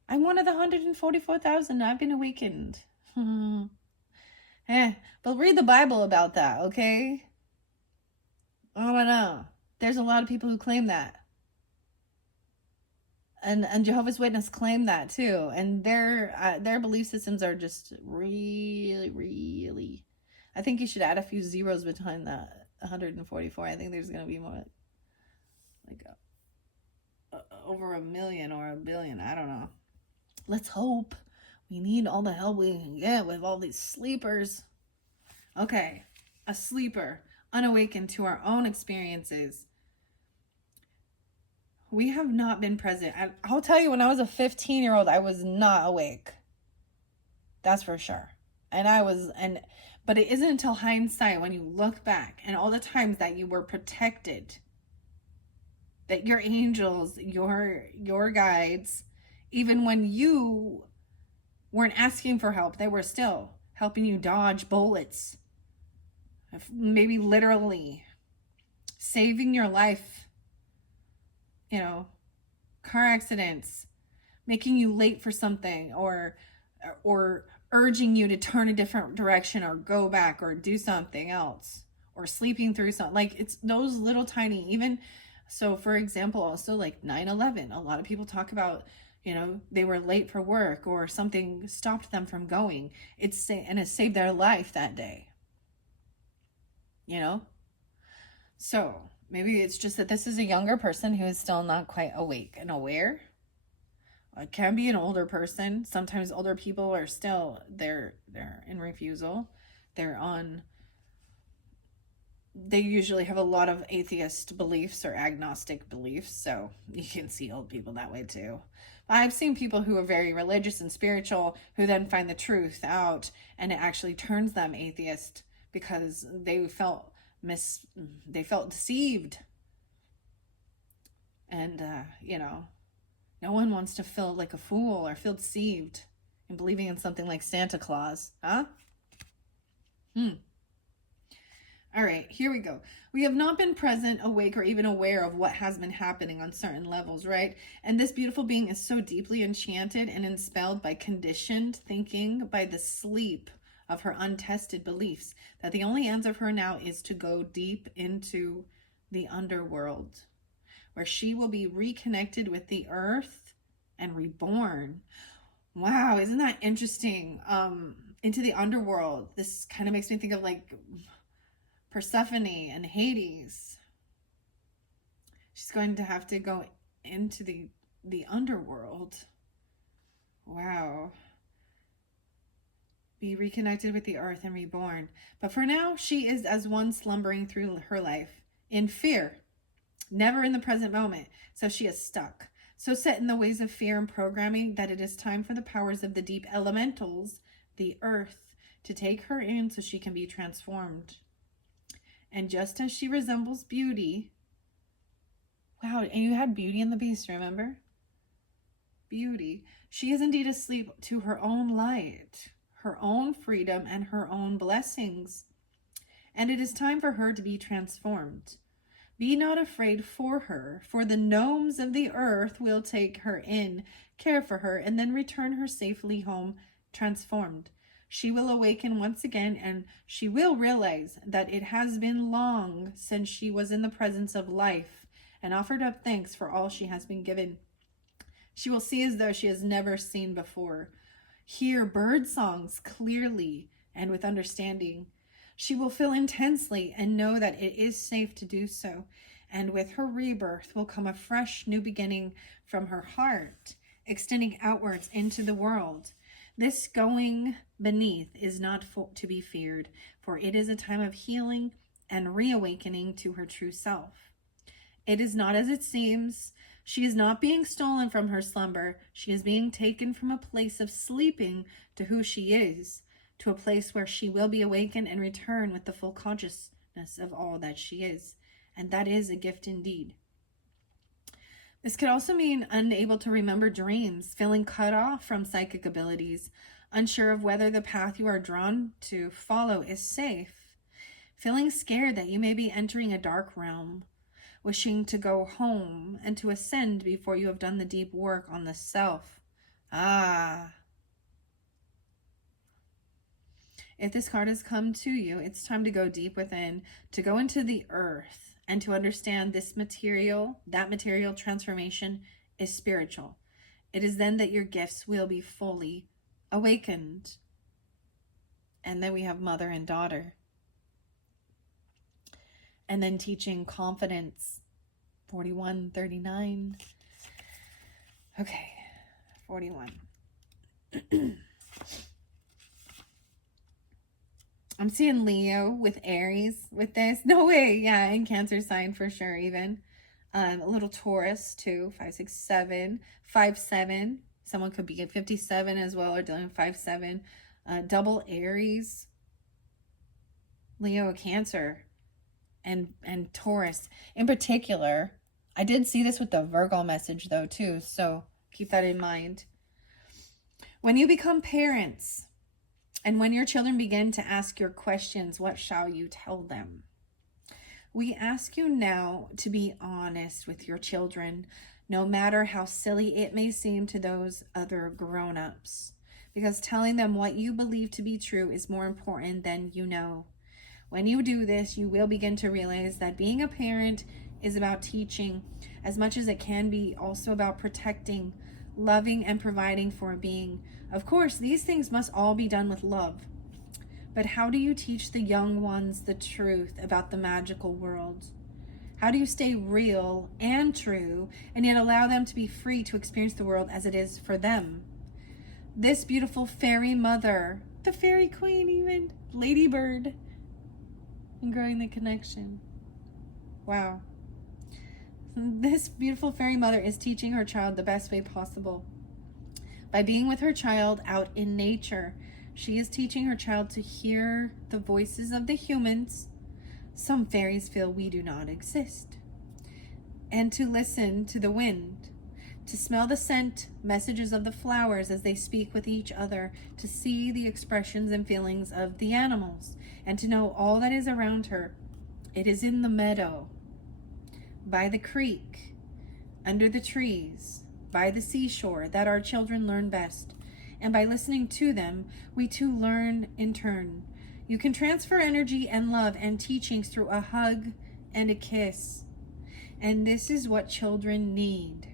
I'm one of the 144,000. I've been awakened. But read the Bible about that, okay? I don't know. There's a lot of people who claim that. And Jehovah's Witness claim that too. And their belief systems are just really, really... I think you should add a few zeros behind that 144. I think there's going to be more, like over 1 million or 1 billion. I don't know. Let's hope. We need all the help we can get with all these sleepers. Okay, a sleeper, unawakened to our own experiences. We have not been present. I'll tell you, when I was a 15-year-old, I was not awake. That's for sure. But it isn't until hindsight, when you look back and all the times that you were protected, that your angels, your guides, even when you weren't asking for help, they were still helping you dodge bullets. Maybe literally saving your life. Car accidents, making you late for something, or urging you to turn a different direction or go back or do something else, or sleeping through something. Like, it's those little tiny, even so, for example, also like 9/11, a lot of people talk about, they were late for work or something stopped them from going. It saved their life that day. So maybe it's just that this is a younger person who is still not quite awake and aware. It can be an older person. Sometimes older people are still, they're in refusal. They usually have a lot of atheist beliefs or agnostic beliefs. So you can see old people that way too. I've seen people who are very religious and spiritual who then find the truth out, and it actually turns them atheist because they felt they felt deceived. And, no one wants to feel like a fool or feel deceived in believing in something like Santa Claus, huh? All right, here we go. We have not been present, awake, or even aware of what has been happening on certain levels, right? And this beautiful being is so deeply enchanted and enspelled by conditioned thinking, by the sleep of her untested beliefs, that the only answer for her now is to go deep into the underworld, where she will be reconnected with the earth and reborn. Wow, isn't that interesting? Into the underworld. This kind of makes me think of like Persephone and Hades. She's going to have to go into the underworld. Wow. Be reconnected with the earth and reborn. But for now, she is as one slumbering through her life in fear, never in the present moment. So she is stuck, so set in the ways of fear and programming, that it is time for the powers of the deep elementals, the earth, to take her in so she can be transformed. And just as she resembles Beauty, wow, and you had Beauty and the Beast, remember? Beauty, she is indeed asleep to her own light, her own freedom, and her own blessings. And it is time for her to be transformed. Be not afraid for her, for the gnomes of the earth will take her in, care for her, and then return her safely home transformed. She will awaken once again, and she will realize that it has been long since she was in the presence of life and offered up thanks for all she has been given. She will see as though she has never seen before, hear bird songs clearly and with understanding. She will feel intensely and know that it is safe to do so. And with her rebirth will come a fresh new beginning from her heart, extending outwards into the world. This going beneath is not to be feared, for it is a time of healing and reawakening to her true self. It is not as it seems. She is not being stolen from her slumber. She is being taken from a place of sleeping to who she is, to a place where she will be awakened and return with the full consciousness of all that she is. And that is a gift indeed. This could also mean unable to remember dreams, feeling cut off from psychic abilities, unsure of whether the path you are drawn to follow is safe, feeling scared that you may be entering a dark realm, wishing to go home and to ascend before you have done the deep work on the self. If this card has come to you, it's time to go deep within, to go into the earth, and to understand that material transformation is spiritual. It is then that your gifts will be fully awakened. And then we have mother and daughter. And then teaching confidence, 4139. Okay, 41. I'm seeing Leo with Aries with this. No way. Yeah, and Cancer sign for sure even. A little Taurus too. 5, 6, 7. 5, 7. Someone could be at 57 as well, or dealing with 5, 7. Double Aries. Leo, Cancer. And Taurus. In particular, I did see this with the Virgo message though too. So keep that in mind. When you become parents, and when your children begin to ask your questions, what shall you tell them? We ask you now to be honest with your children, no matter how silly it may seem to those other grown-ups, because telling them what you believe to be true is more important than you know. When you do this, you will begin to realize that being a parent is about teaching as much as it can be also about protecting, loving, and providing for a being. Of course, these things must all be done with love. But how do you teach the young ones the truth about the magical world? How do you stay real and true and yet allow them to be free to experience the world as it is for them? This beautiful fairy mother, the fairy queen even, ladybird, and growing the connection. Wow. This beautiful fairy mother is teaching her child the best way possible. By being with her child out in nature, she is teaching her child to hear the voices of the humans, Some fairies feel we do not exist. And to listen to the wind, to smell the scent, messages of the flowers as they speak with each other, to see the expressions and feelings of the animals, and to know all that is around her. It is in the meadow, by the creek, under the trees, by the seashore that our children learn best. And by listening to them, we too learn in turn. You can transfer energy and love and teachings through a hug and a kiss. And this is what children need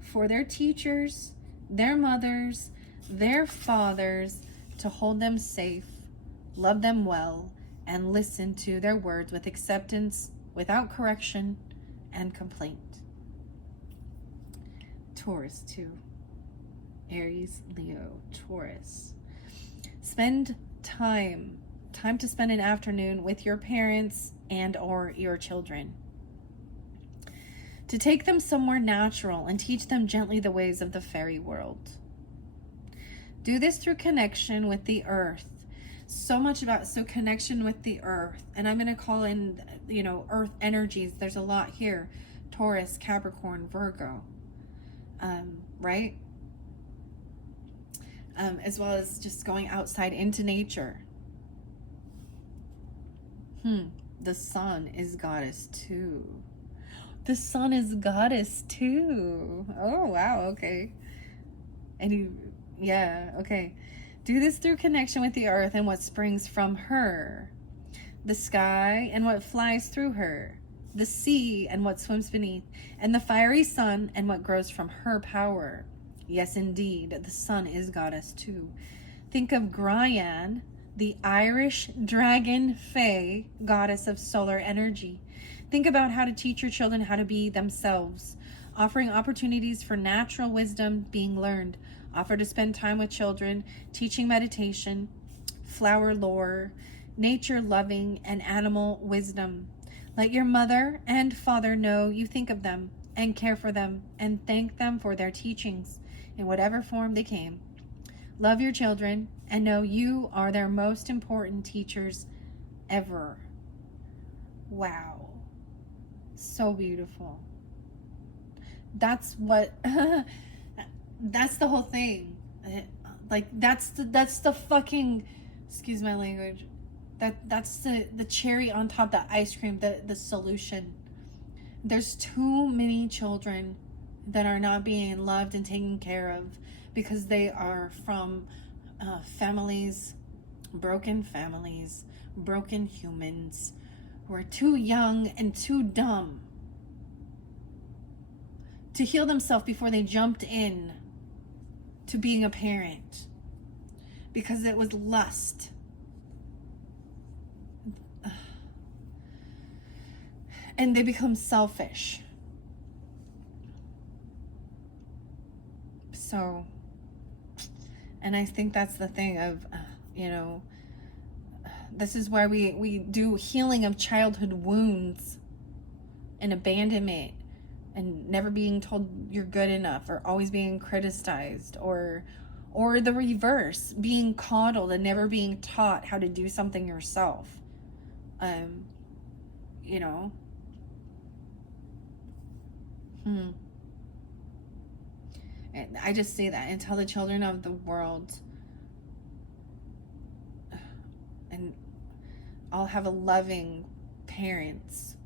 for their teachers, their mothers, their fathers to hold them safe, love them well, and listen to their words with acceptance, without correction and complaint. Taurus 2. Aries, Leo, Taurus. Spend time to spend an afternoon with your parents and or your children. To take them somewhere natural and teach them gently the ways of the fairy world. Do this through connection with the earth. So much about connection with the earth. And I'm going to call in, earth energies. There's a lot here. Taurus, Capricorn, Virgo. Right? As well as just going outside into nature. The sun is goddess too. The sun is goddess too. Oh, wow. Okay. Okay. Do this through connection with the earth and what springs from her. The sky and what flies through her. The sea and what swims beneath. And the fiery sun and what grows from her power. Yes, indeed. The sun is goddess too. Think of Gryan, the Irish dragon fae, goddess of solar energy. Think about how to teach your children how to be themselves, offering opportunities for natural wisdom being learned. Offer to spend time with children, teaching meditation, flower lore, nature loving, and animal wisdom. Let your mother and father know you think of them and care for them and thank them for their teachings in whatever form they came. Love your children and know you are their most important teachers ever. Wow. So beautiful. That's what that's the whole thing. Like that's the fucking, excuse my language. That's the cherry on top, the ice cream, the solution. There's too many children that are not being loved and taken care of because they are from families, broken humans who are too young and too dumb to heal themselves before they jumped in to being a parent because it was lust. And they become selfish. So, and I think that's the thing of, this is why we do healing of childhood wounds and abandonment and never being told you're good enough or always being criticized or the reverse, being coddled and never being taught how to do something yourself. And I just say that and tell the children of the world, and I'll have a loving parents,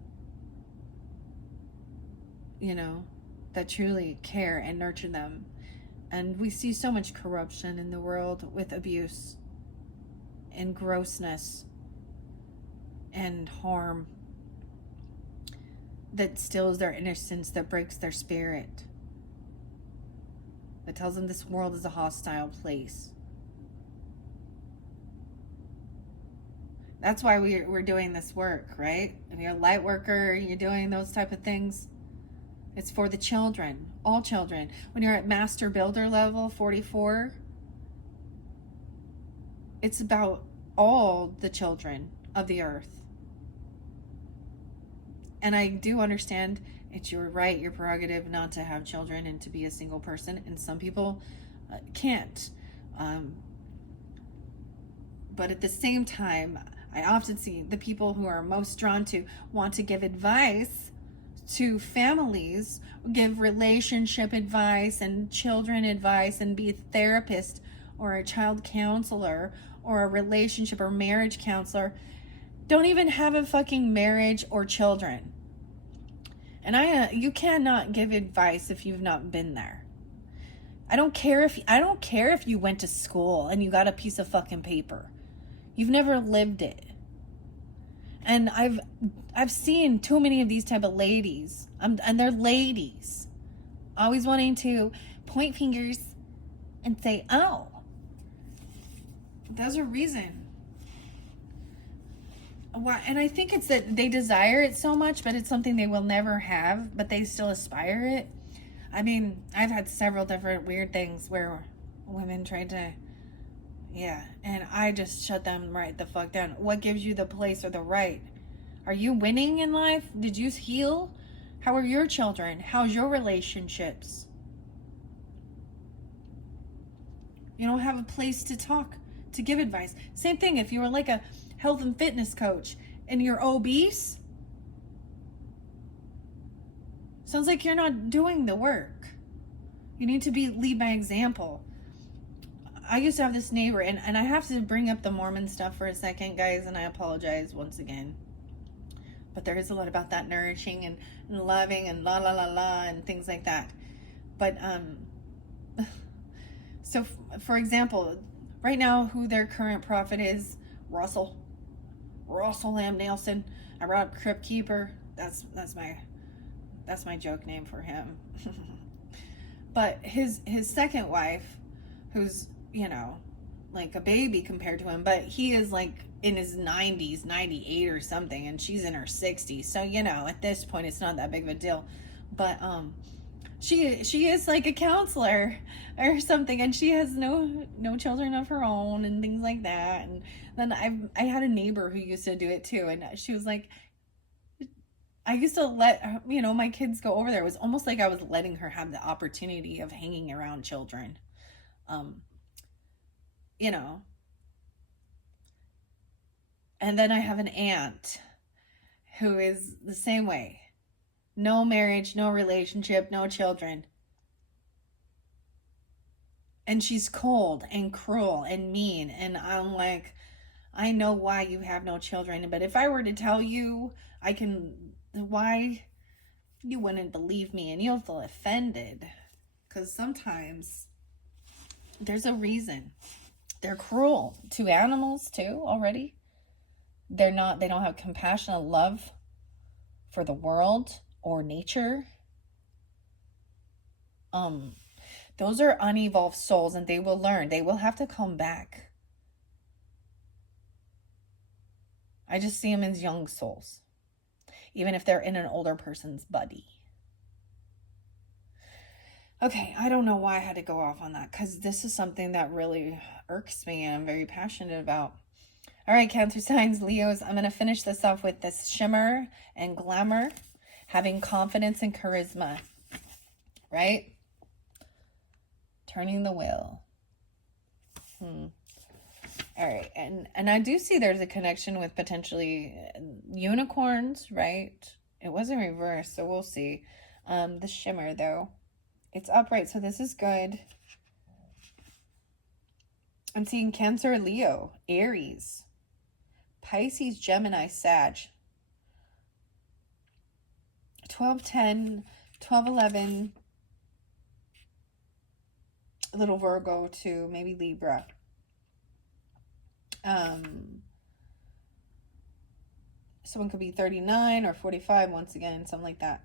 that truly care and nurture them. And we see so much corruption in the world with abuse and grossness and harm that steals their innocence, that breaks their spirit, that tells them this world is a hostile place. That's why we're doing this work, right? If you're a light worker, you're doing those type of things. It's for the children, all children. When you're at master builder level 44, it's about all the children of the earth. And I do understand it's your right, your prerogative not to have children and to be a single person. And some people can't. But at the same time, I often see the people who are most drawn to want to give advice to families, give relationship advice and children advice, and be a therapist or a child counselor or a relationship or marriage counselor, don't even have a fucking marriage or children. And you cannot give advice if you've not been there. I don't care if you went to school and you got a piece of fucking paper. You've never lived it. And I've seen too many of these type of ladies, and they're ladies, always wanting to point fingers and say, "Oh, there's a reason." Why? And I think it's that they desire it so much, but it's something they will never have, but they still aspire it. I mean, I've had several different weird things where women tried to, and I just shut them right the fuck down. What gives you the place or the right? Are you winning in life? Did you heal? How are your children? How's your relationships? You don't have a place to talk, to give advice. Same thing if you were like a health and fitness coach and you're obese. Sounds like you're not doing the work. You need to lead by example. I used to have this neighbor, and I have to bring up the Mormon stuff for a second, guys, and I apologize once again. But there is a lot about that nourishing and loving and la la la la and things like that. But so for example, right now who their current prophet is, Russell M. Nelson. I brought Crypt Keeper. That's my joke name for him. But his second wife, who's, like a baby compared to him, but he is like in his 90s, 98 or something, and she's in her 60s. So, at this point it's not that big of a deal. But she is like a counselor or something, and she has no children of her own and things like that. And then I had a neighbor who used to do it too, and she was like, I used to let my kids go over there. It was almost like I was letting her have the opportunity of hanging around children. And then I have an aunt who is the same way. No marriage, no relationship, no children. And she's cold and cruel and mean. And I'm like, I know why you have no children. But if I were to tell you, why you wouldn't believe me, and you'll feel offended. Because sometimes there's a reason. They're cruel to animals too already. They don't have compassion and love for the world or nature. Those are unevolved souls, and they will learn. They will have to come back. I just see them as young souls, even if they're in an older person's body. Okay, I don't know why I had to go off on that, because this is something that really irks me and I'm very passionate about. All right, Cancer signs, Leos, I'm going to finish this off with this shimmer and glamour, having confidence and charisma, right? Turning the wheel. All right, and I do see there's a connection with potentially unicorns, right? It wasn't reversed, so we'll see. The shimmer, though, it's upright, so this is good. I'm seeing Cancer, Leo, Aries, Pisces, Gemini, Sag. 12-10, 12-11, a little Virgo to maybe Libra. Someone could be 39 or 45 once again, something like that.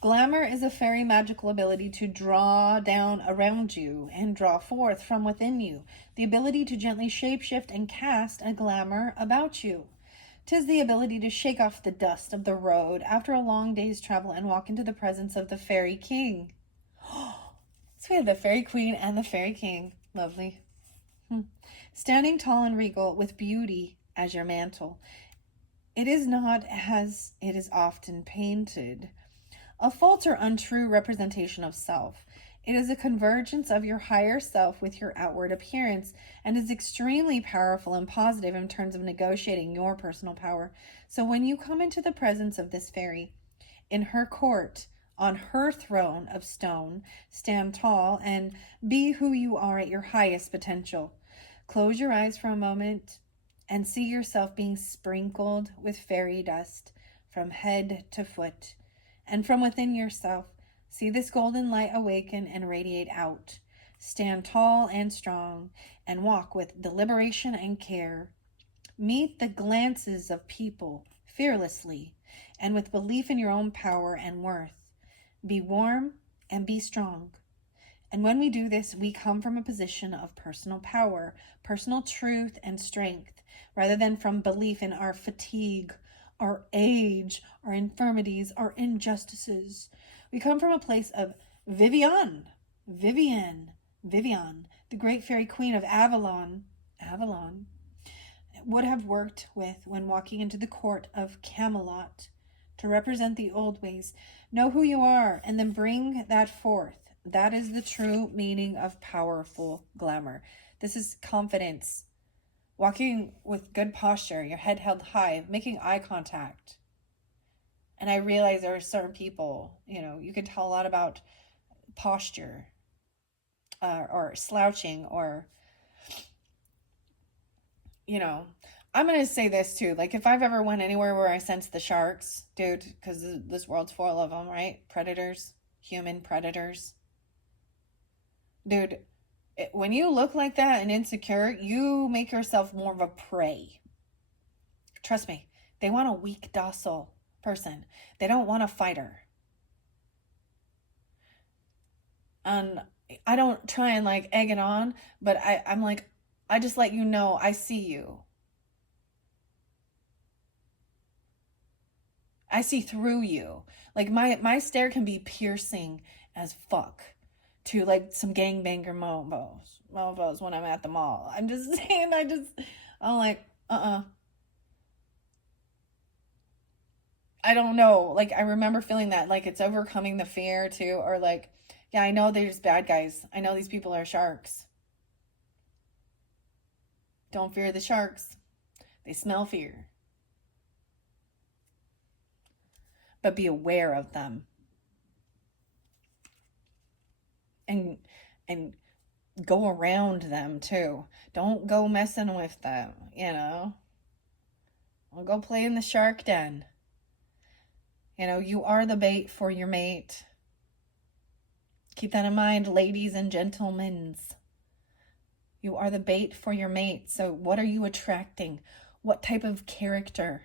Glamour is a fairy magical ability to draw down around you and draw forth from within you. The ability to gently shapeshift and cast a glamour about you. 'Tis the ability to shake off the dust of the road after a long day's travel and walk into the presence of the fairy king. So we have the fairy queen and the fairy king. Lovely. Standing tall and regal with beauty as your mantle. It is not as it is often painted. A false or untrue representation of self. It is a convergence of your higher self with your outward appearance and is extremely powerful and positive in terms of negotiating your personal power. So when you come into the presence of this fairy, in her court, on her throne of stone, stand tall and be who you are at your highest potential. Close your eyes for a moment and see yourself being sprinkled with fairy dust from head to foot. And from within yourself, see this golden light awaken and radiate out. Stand tall and strong and walk with deliberation and care. Meet the glances of people fearlessly and with belief in your own power and worth. Be warm and be strong. And when we do this, we come from a position of personal power, personal truth and strength, rather than from belief in our fatigue, our age, our infirmities, our injustices. We come from a place of Vivian, the great fairy queen of Avalon, would have worked with when walking into the court of Camelot to represent the old ways. Know who you are and then bring that forth. That is the true meaning of powerful glamour. This is confidence. Walking with good posture, your head held high, making eye contact. And I realize there are certain people, you can tell a lot about posture or slouching or, I'm going to say this too. Like if I've ever went anywhere where I sense the sharks, dude, because this world's full of them, right? Predators, human predators. Dude, when you look like that and insecure, you make yourself more of a prey. Trust me, they want a weak, docile person. They don't want a fighter. And I don't try and like egg it on, but I'm like, I just let you know I see you. I see through you. Like my stare can be piercing as fuck to like some gangbanger mofos when I'm at the mall. I'm just saying, I'm like, I don't know. Like I remember feeling that, like it's overcoming the fear too, or like, yeah, I know there's bad guys. I know these people are sharks. Don't fear the sharks. They smell fear. But be aware of them. And go around them too. Don't go messing with them, Don't go play in the shark den. You are the bait for your mate. Keep that in mind, ladies and gentlemen. You are the bait for your mate. So what are you attracting? What type of character?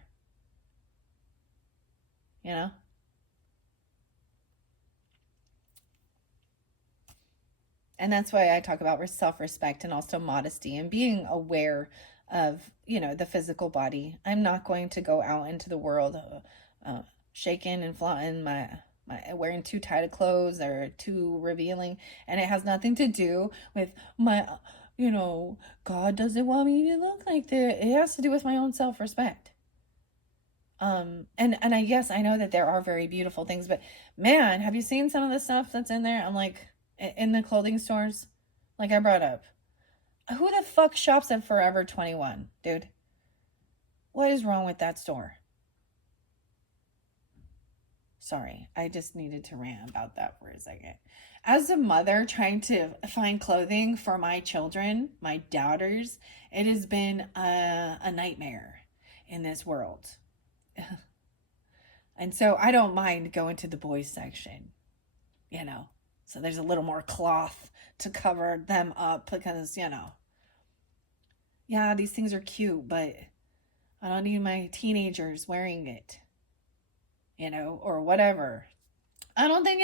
And that's why I talk about self-respect and also modesty and being aware of, the physical body. I'm not going to go out into the world shaking and flaunting my wearing too tight of clothes or too revealing. And it has nothing to do with my, God doesn't want me to look like that. It has to do with my own self-respect. And yes, I know that there are very beautiful things, but man, have you seen some of the stuff that's in there? I'm like, in the clothing stores, like I brought up, who the fuck shops at Forever 21, dude? What is wrong with that store? Sorry, I just needed to rant about that for a second. As a mother trying to find clothing for my children, my daughters, it has been a nightmare in this world. And so I don't mind going to the boys section, so there's a little more cloth to cover them up because, yeah, these things are cute, but I don't need my teenagers wearing it, or whatever. I don't think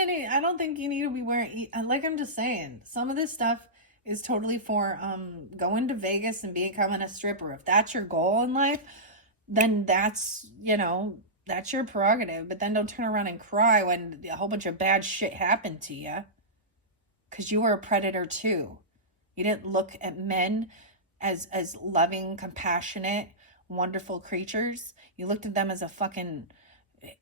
you need to be wearing, like I'm just saying, some of this stuff is totally for going to Vegas and becoming a stripper. If that's your goal in life, then that's your prerogative. But then don't turn around and cry when a whole bunch of bad shit happened to you. Because you were a predator too. You didn't look at men as loving, compassionate, wonderful creatures. You looked at them as a fucking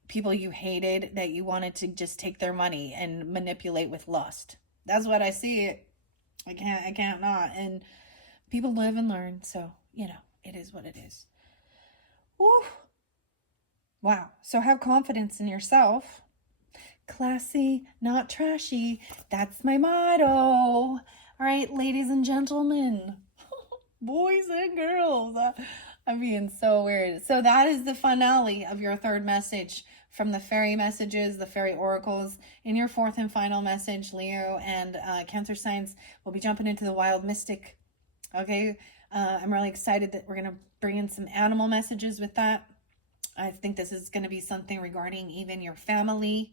people you hated that you wanted to just take their money and manipulate with lust. That's what I see. I can't not. And people live and learn. So, it is what it is. Woo. Wow. So have confidence in yourself. Classy, not trashy. That's my motto. All right, ladies and gentlemen, boys and girls. I'm being so weird. So that is the finale of your third message from the fairy messages, the fairy oracles. In your fourth and final message, Leo and Cancer signs will be jumping into the wild mystic. Okay, I'm really excited that we're going to bring in some animal messages with that. I think this is going to be something regarding even your family,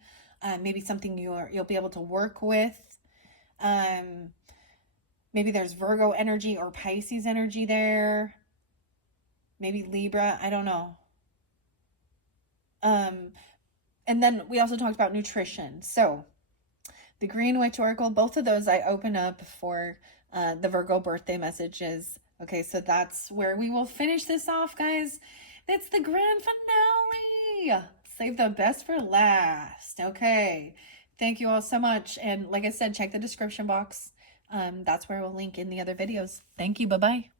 maybe something you'll be able to work with. Maybe there's Virgo energy or Pisces energy there. Maybe Libra, I don't know. And then we also talked about nutrition. So the Green Witch Oracle, both of those I open up for the Virgo birthday messages. Okay, so that's where we will finish this off, guys. That's the grand finale. Save the best for last. Okay, thank you all so much. And like I said, check the description box. That's where we'll link in the other videos. Thank you. Bye-bye.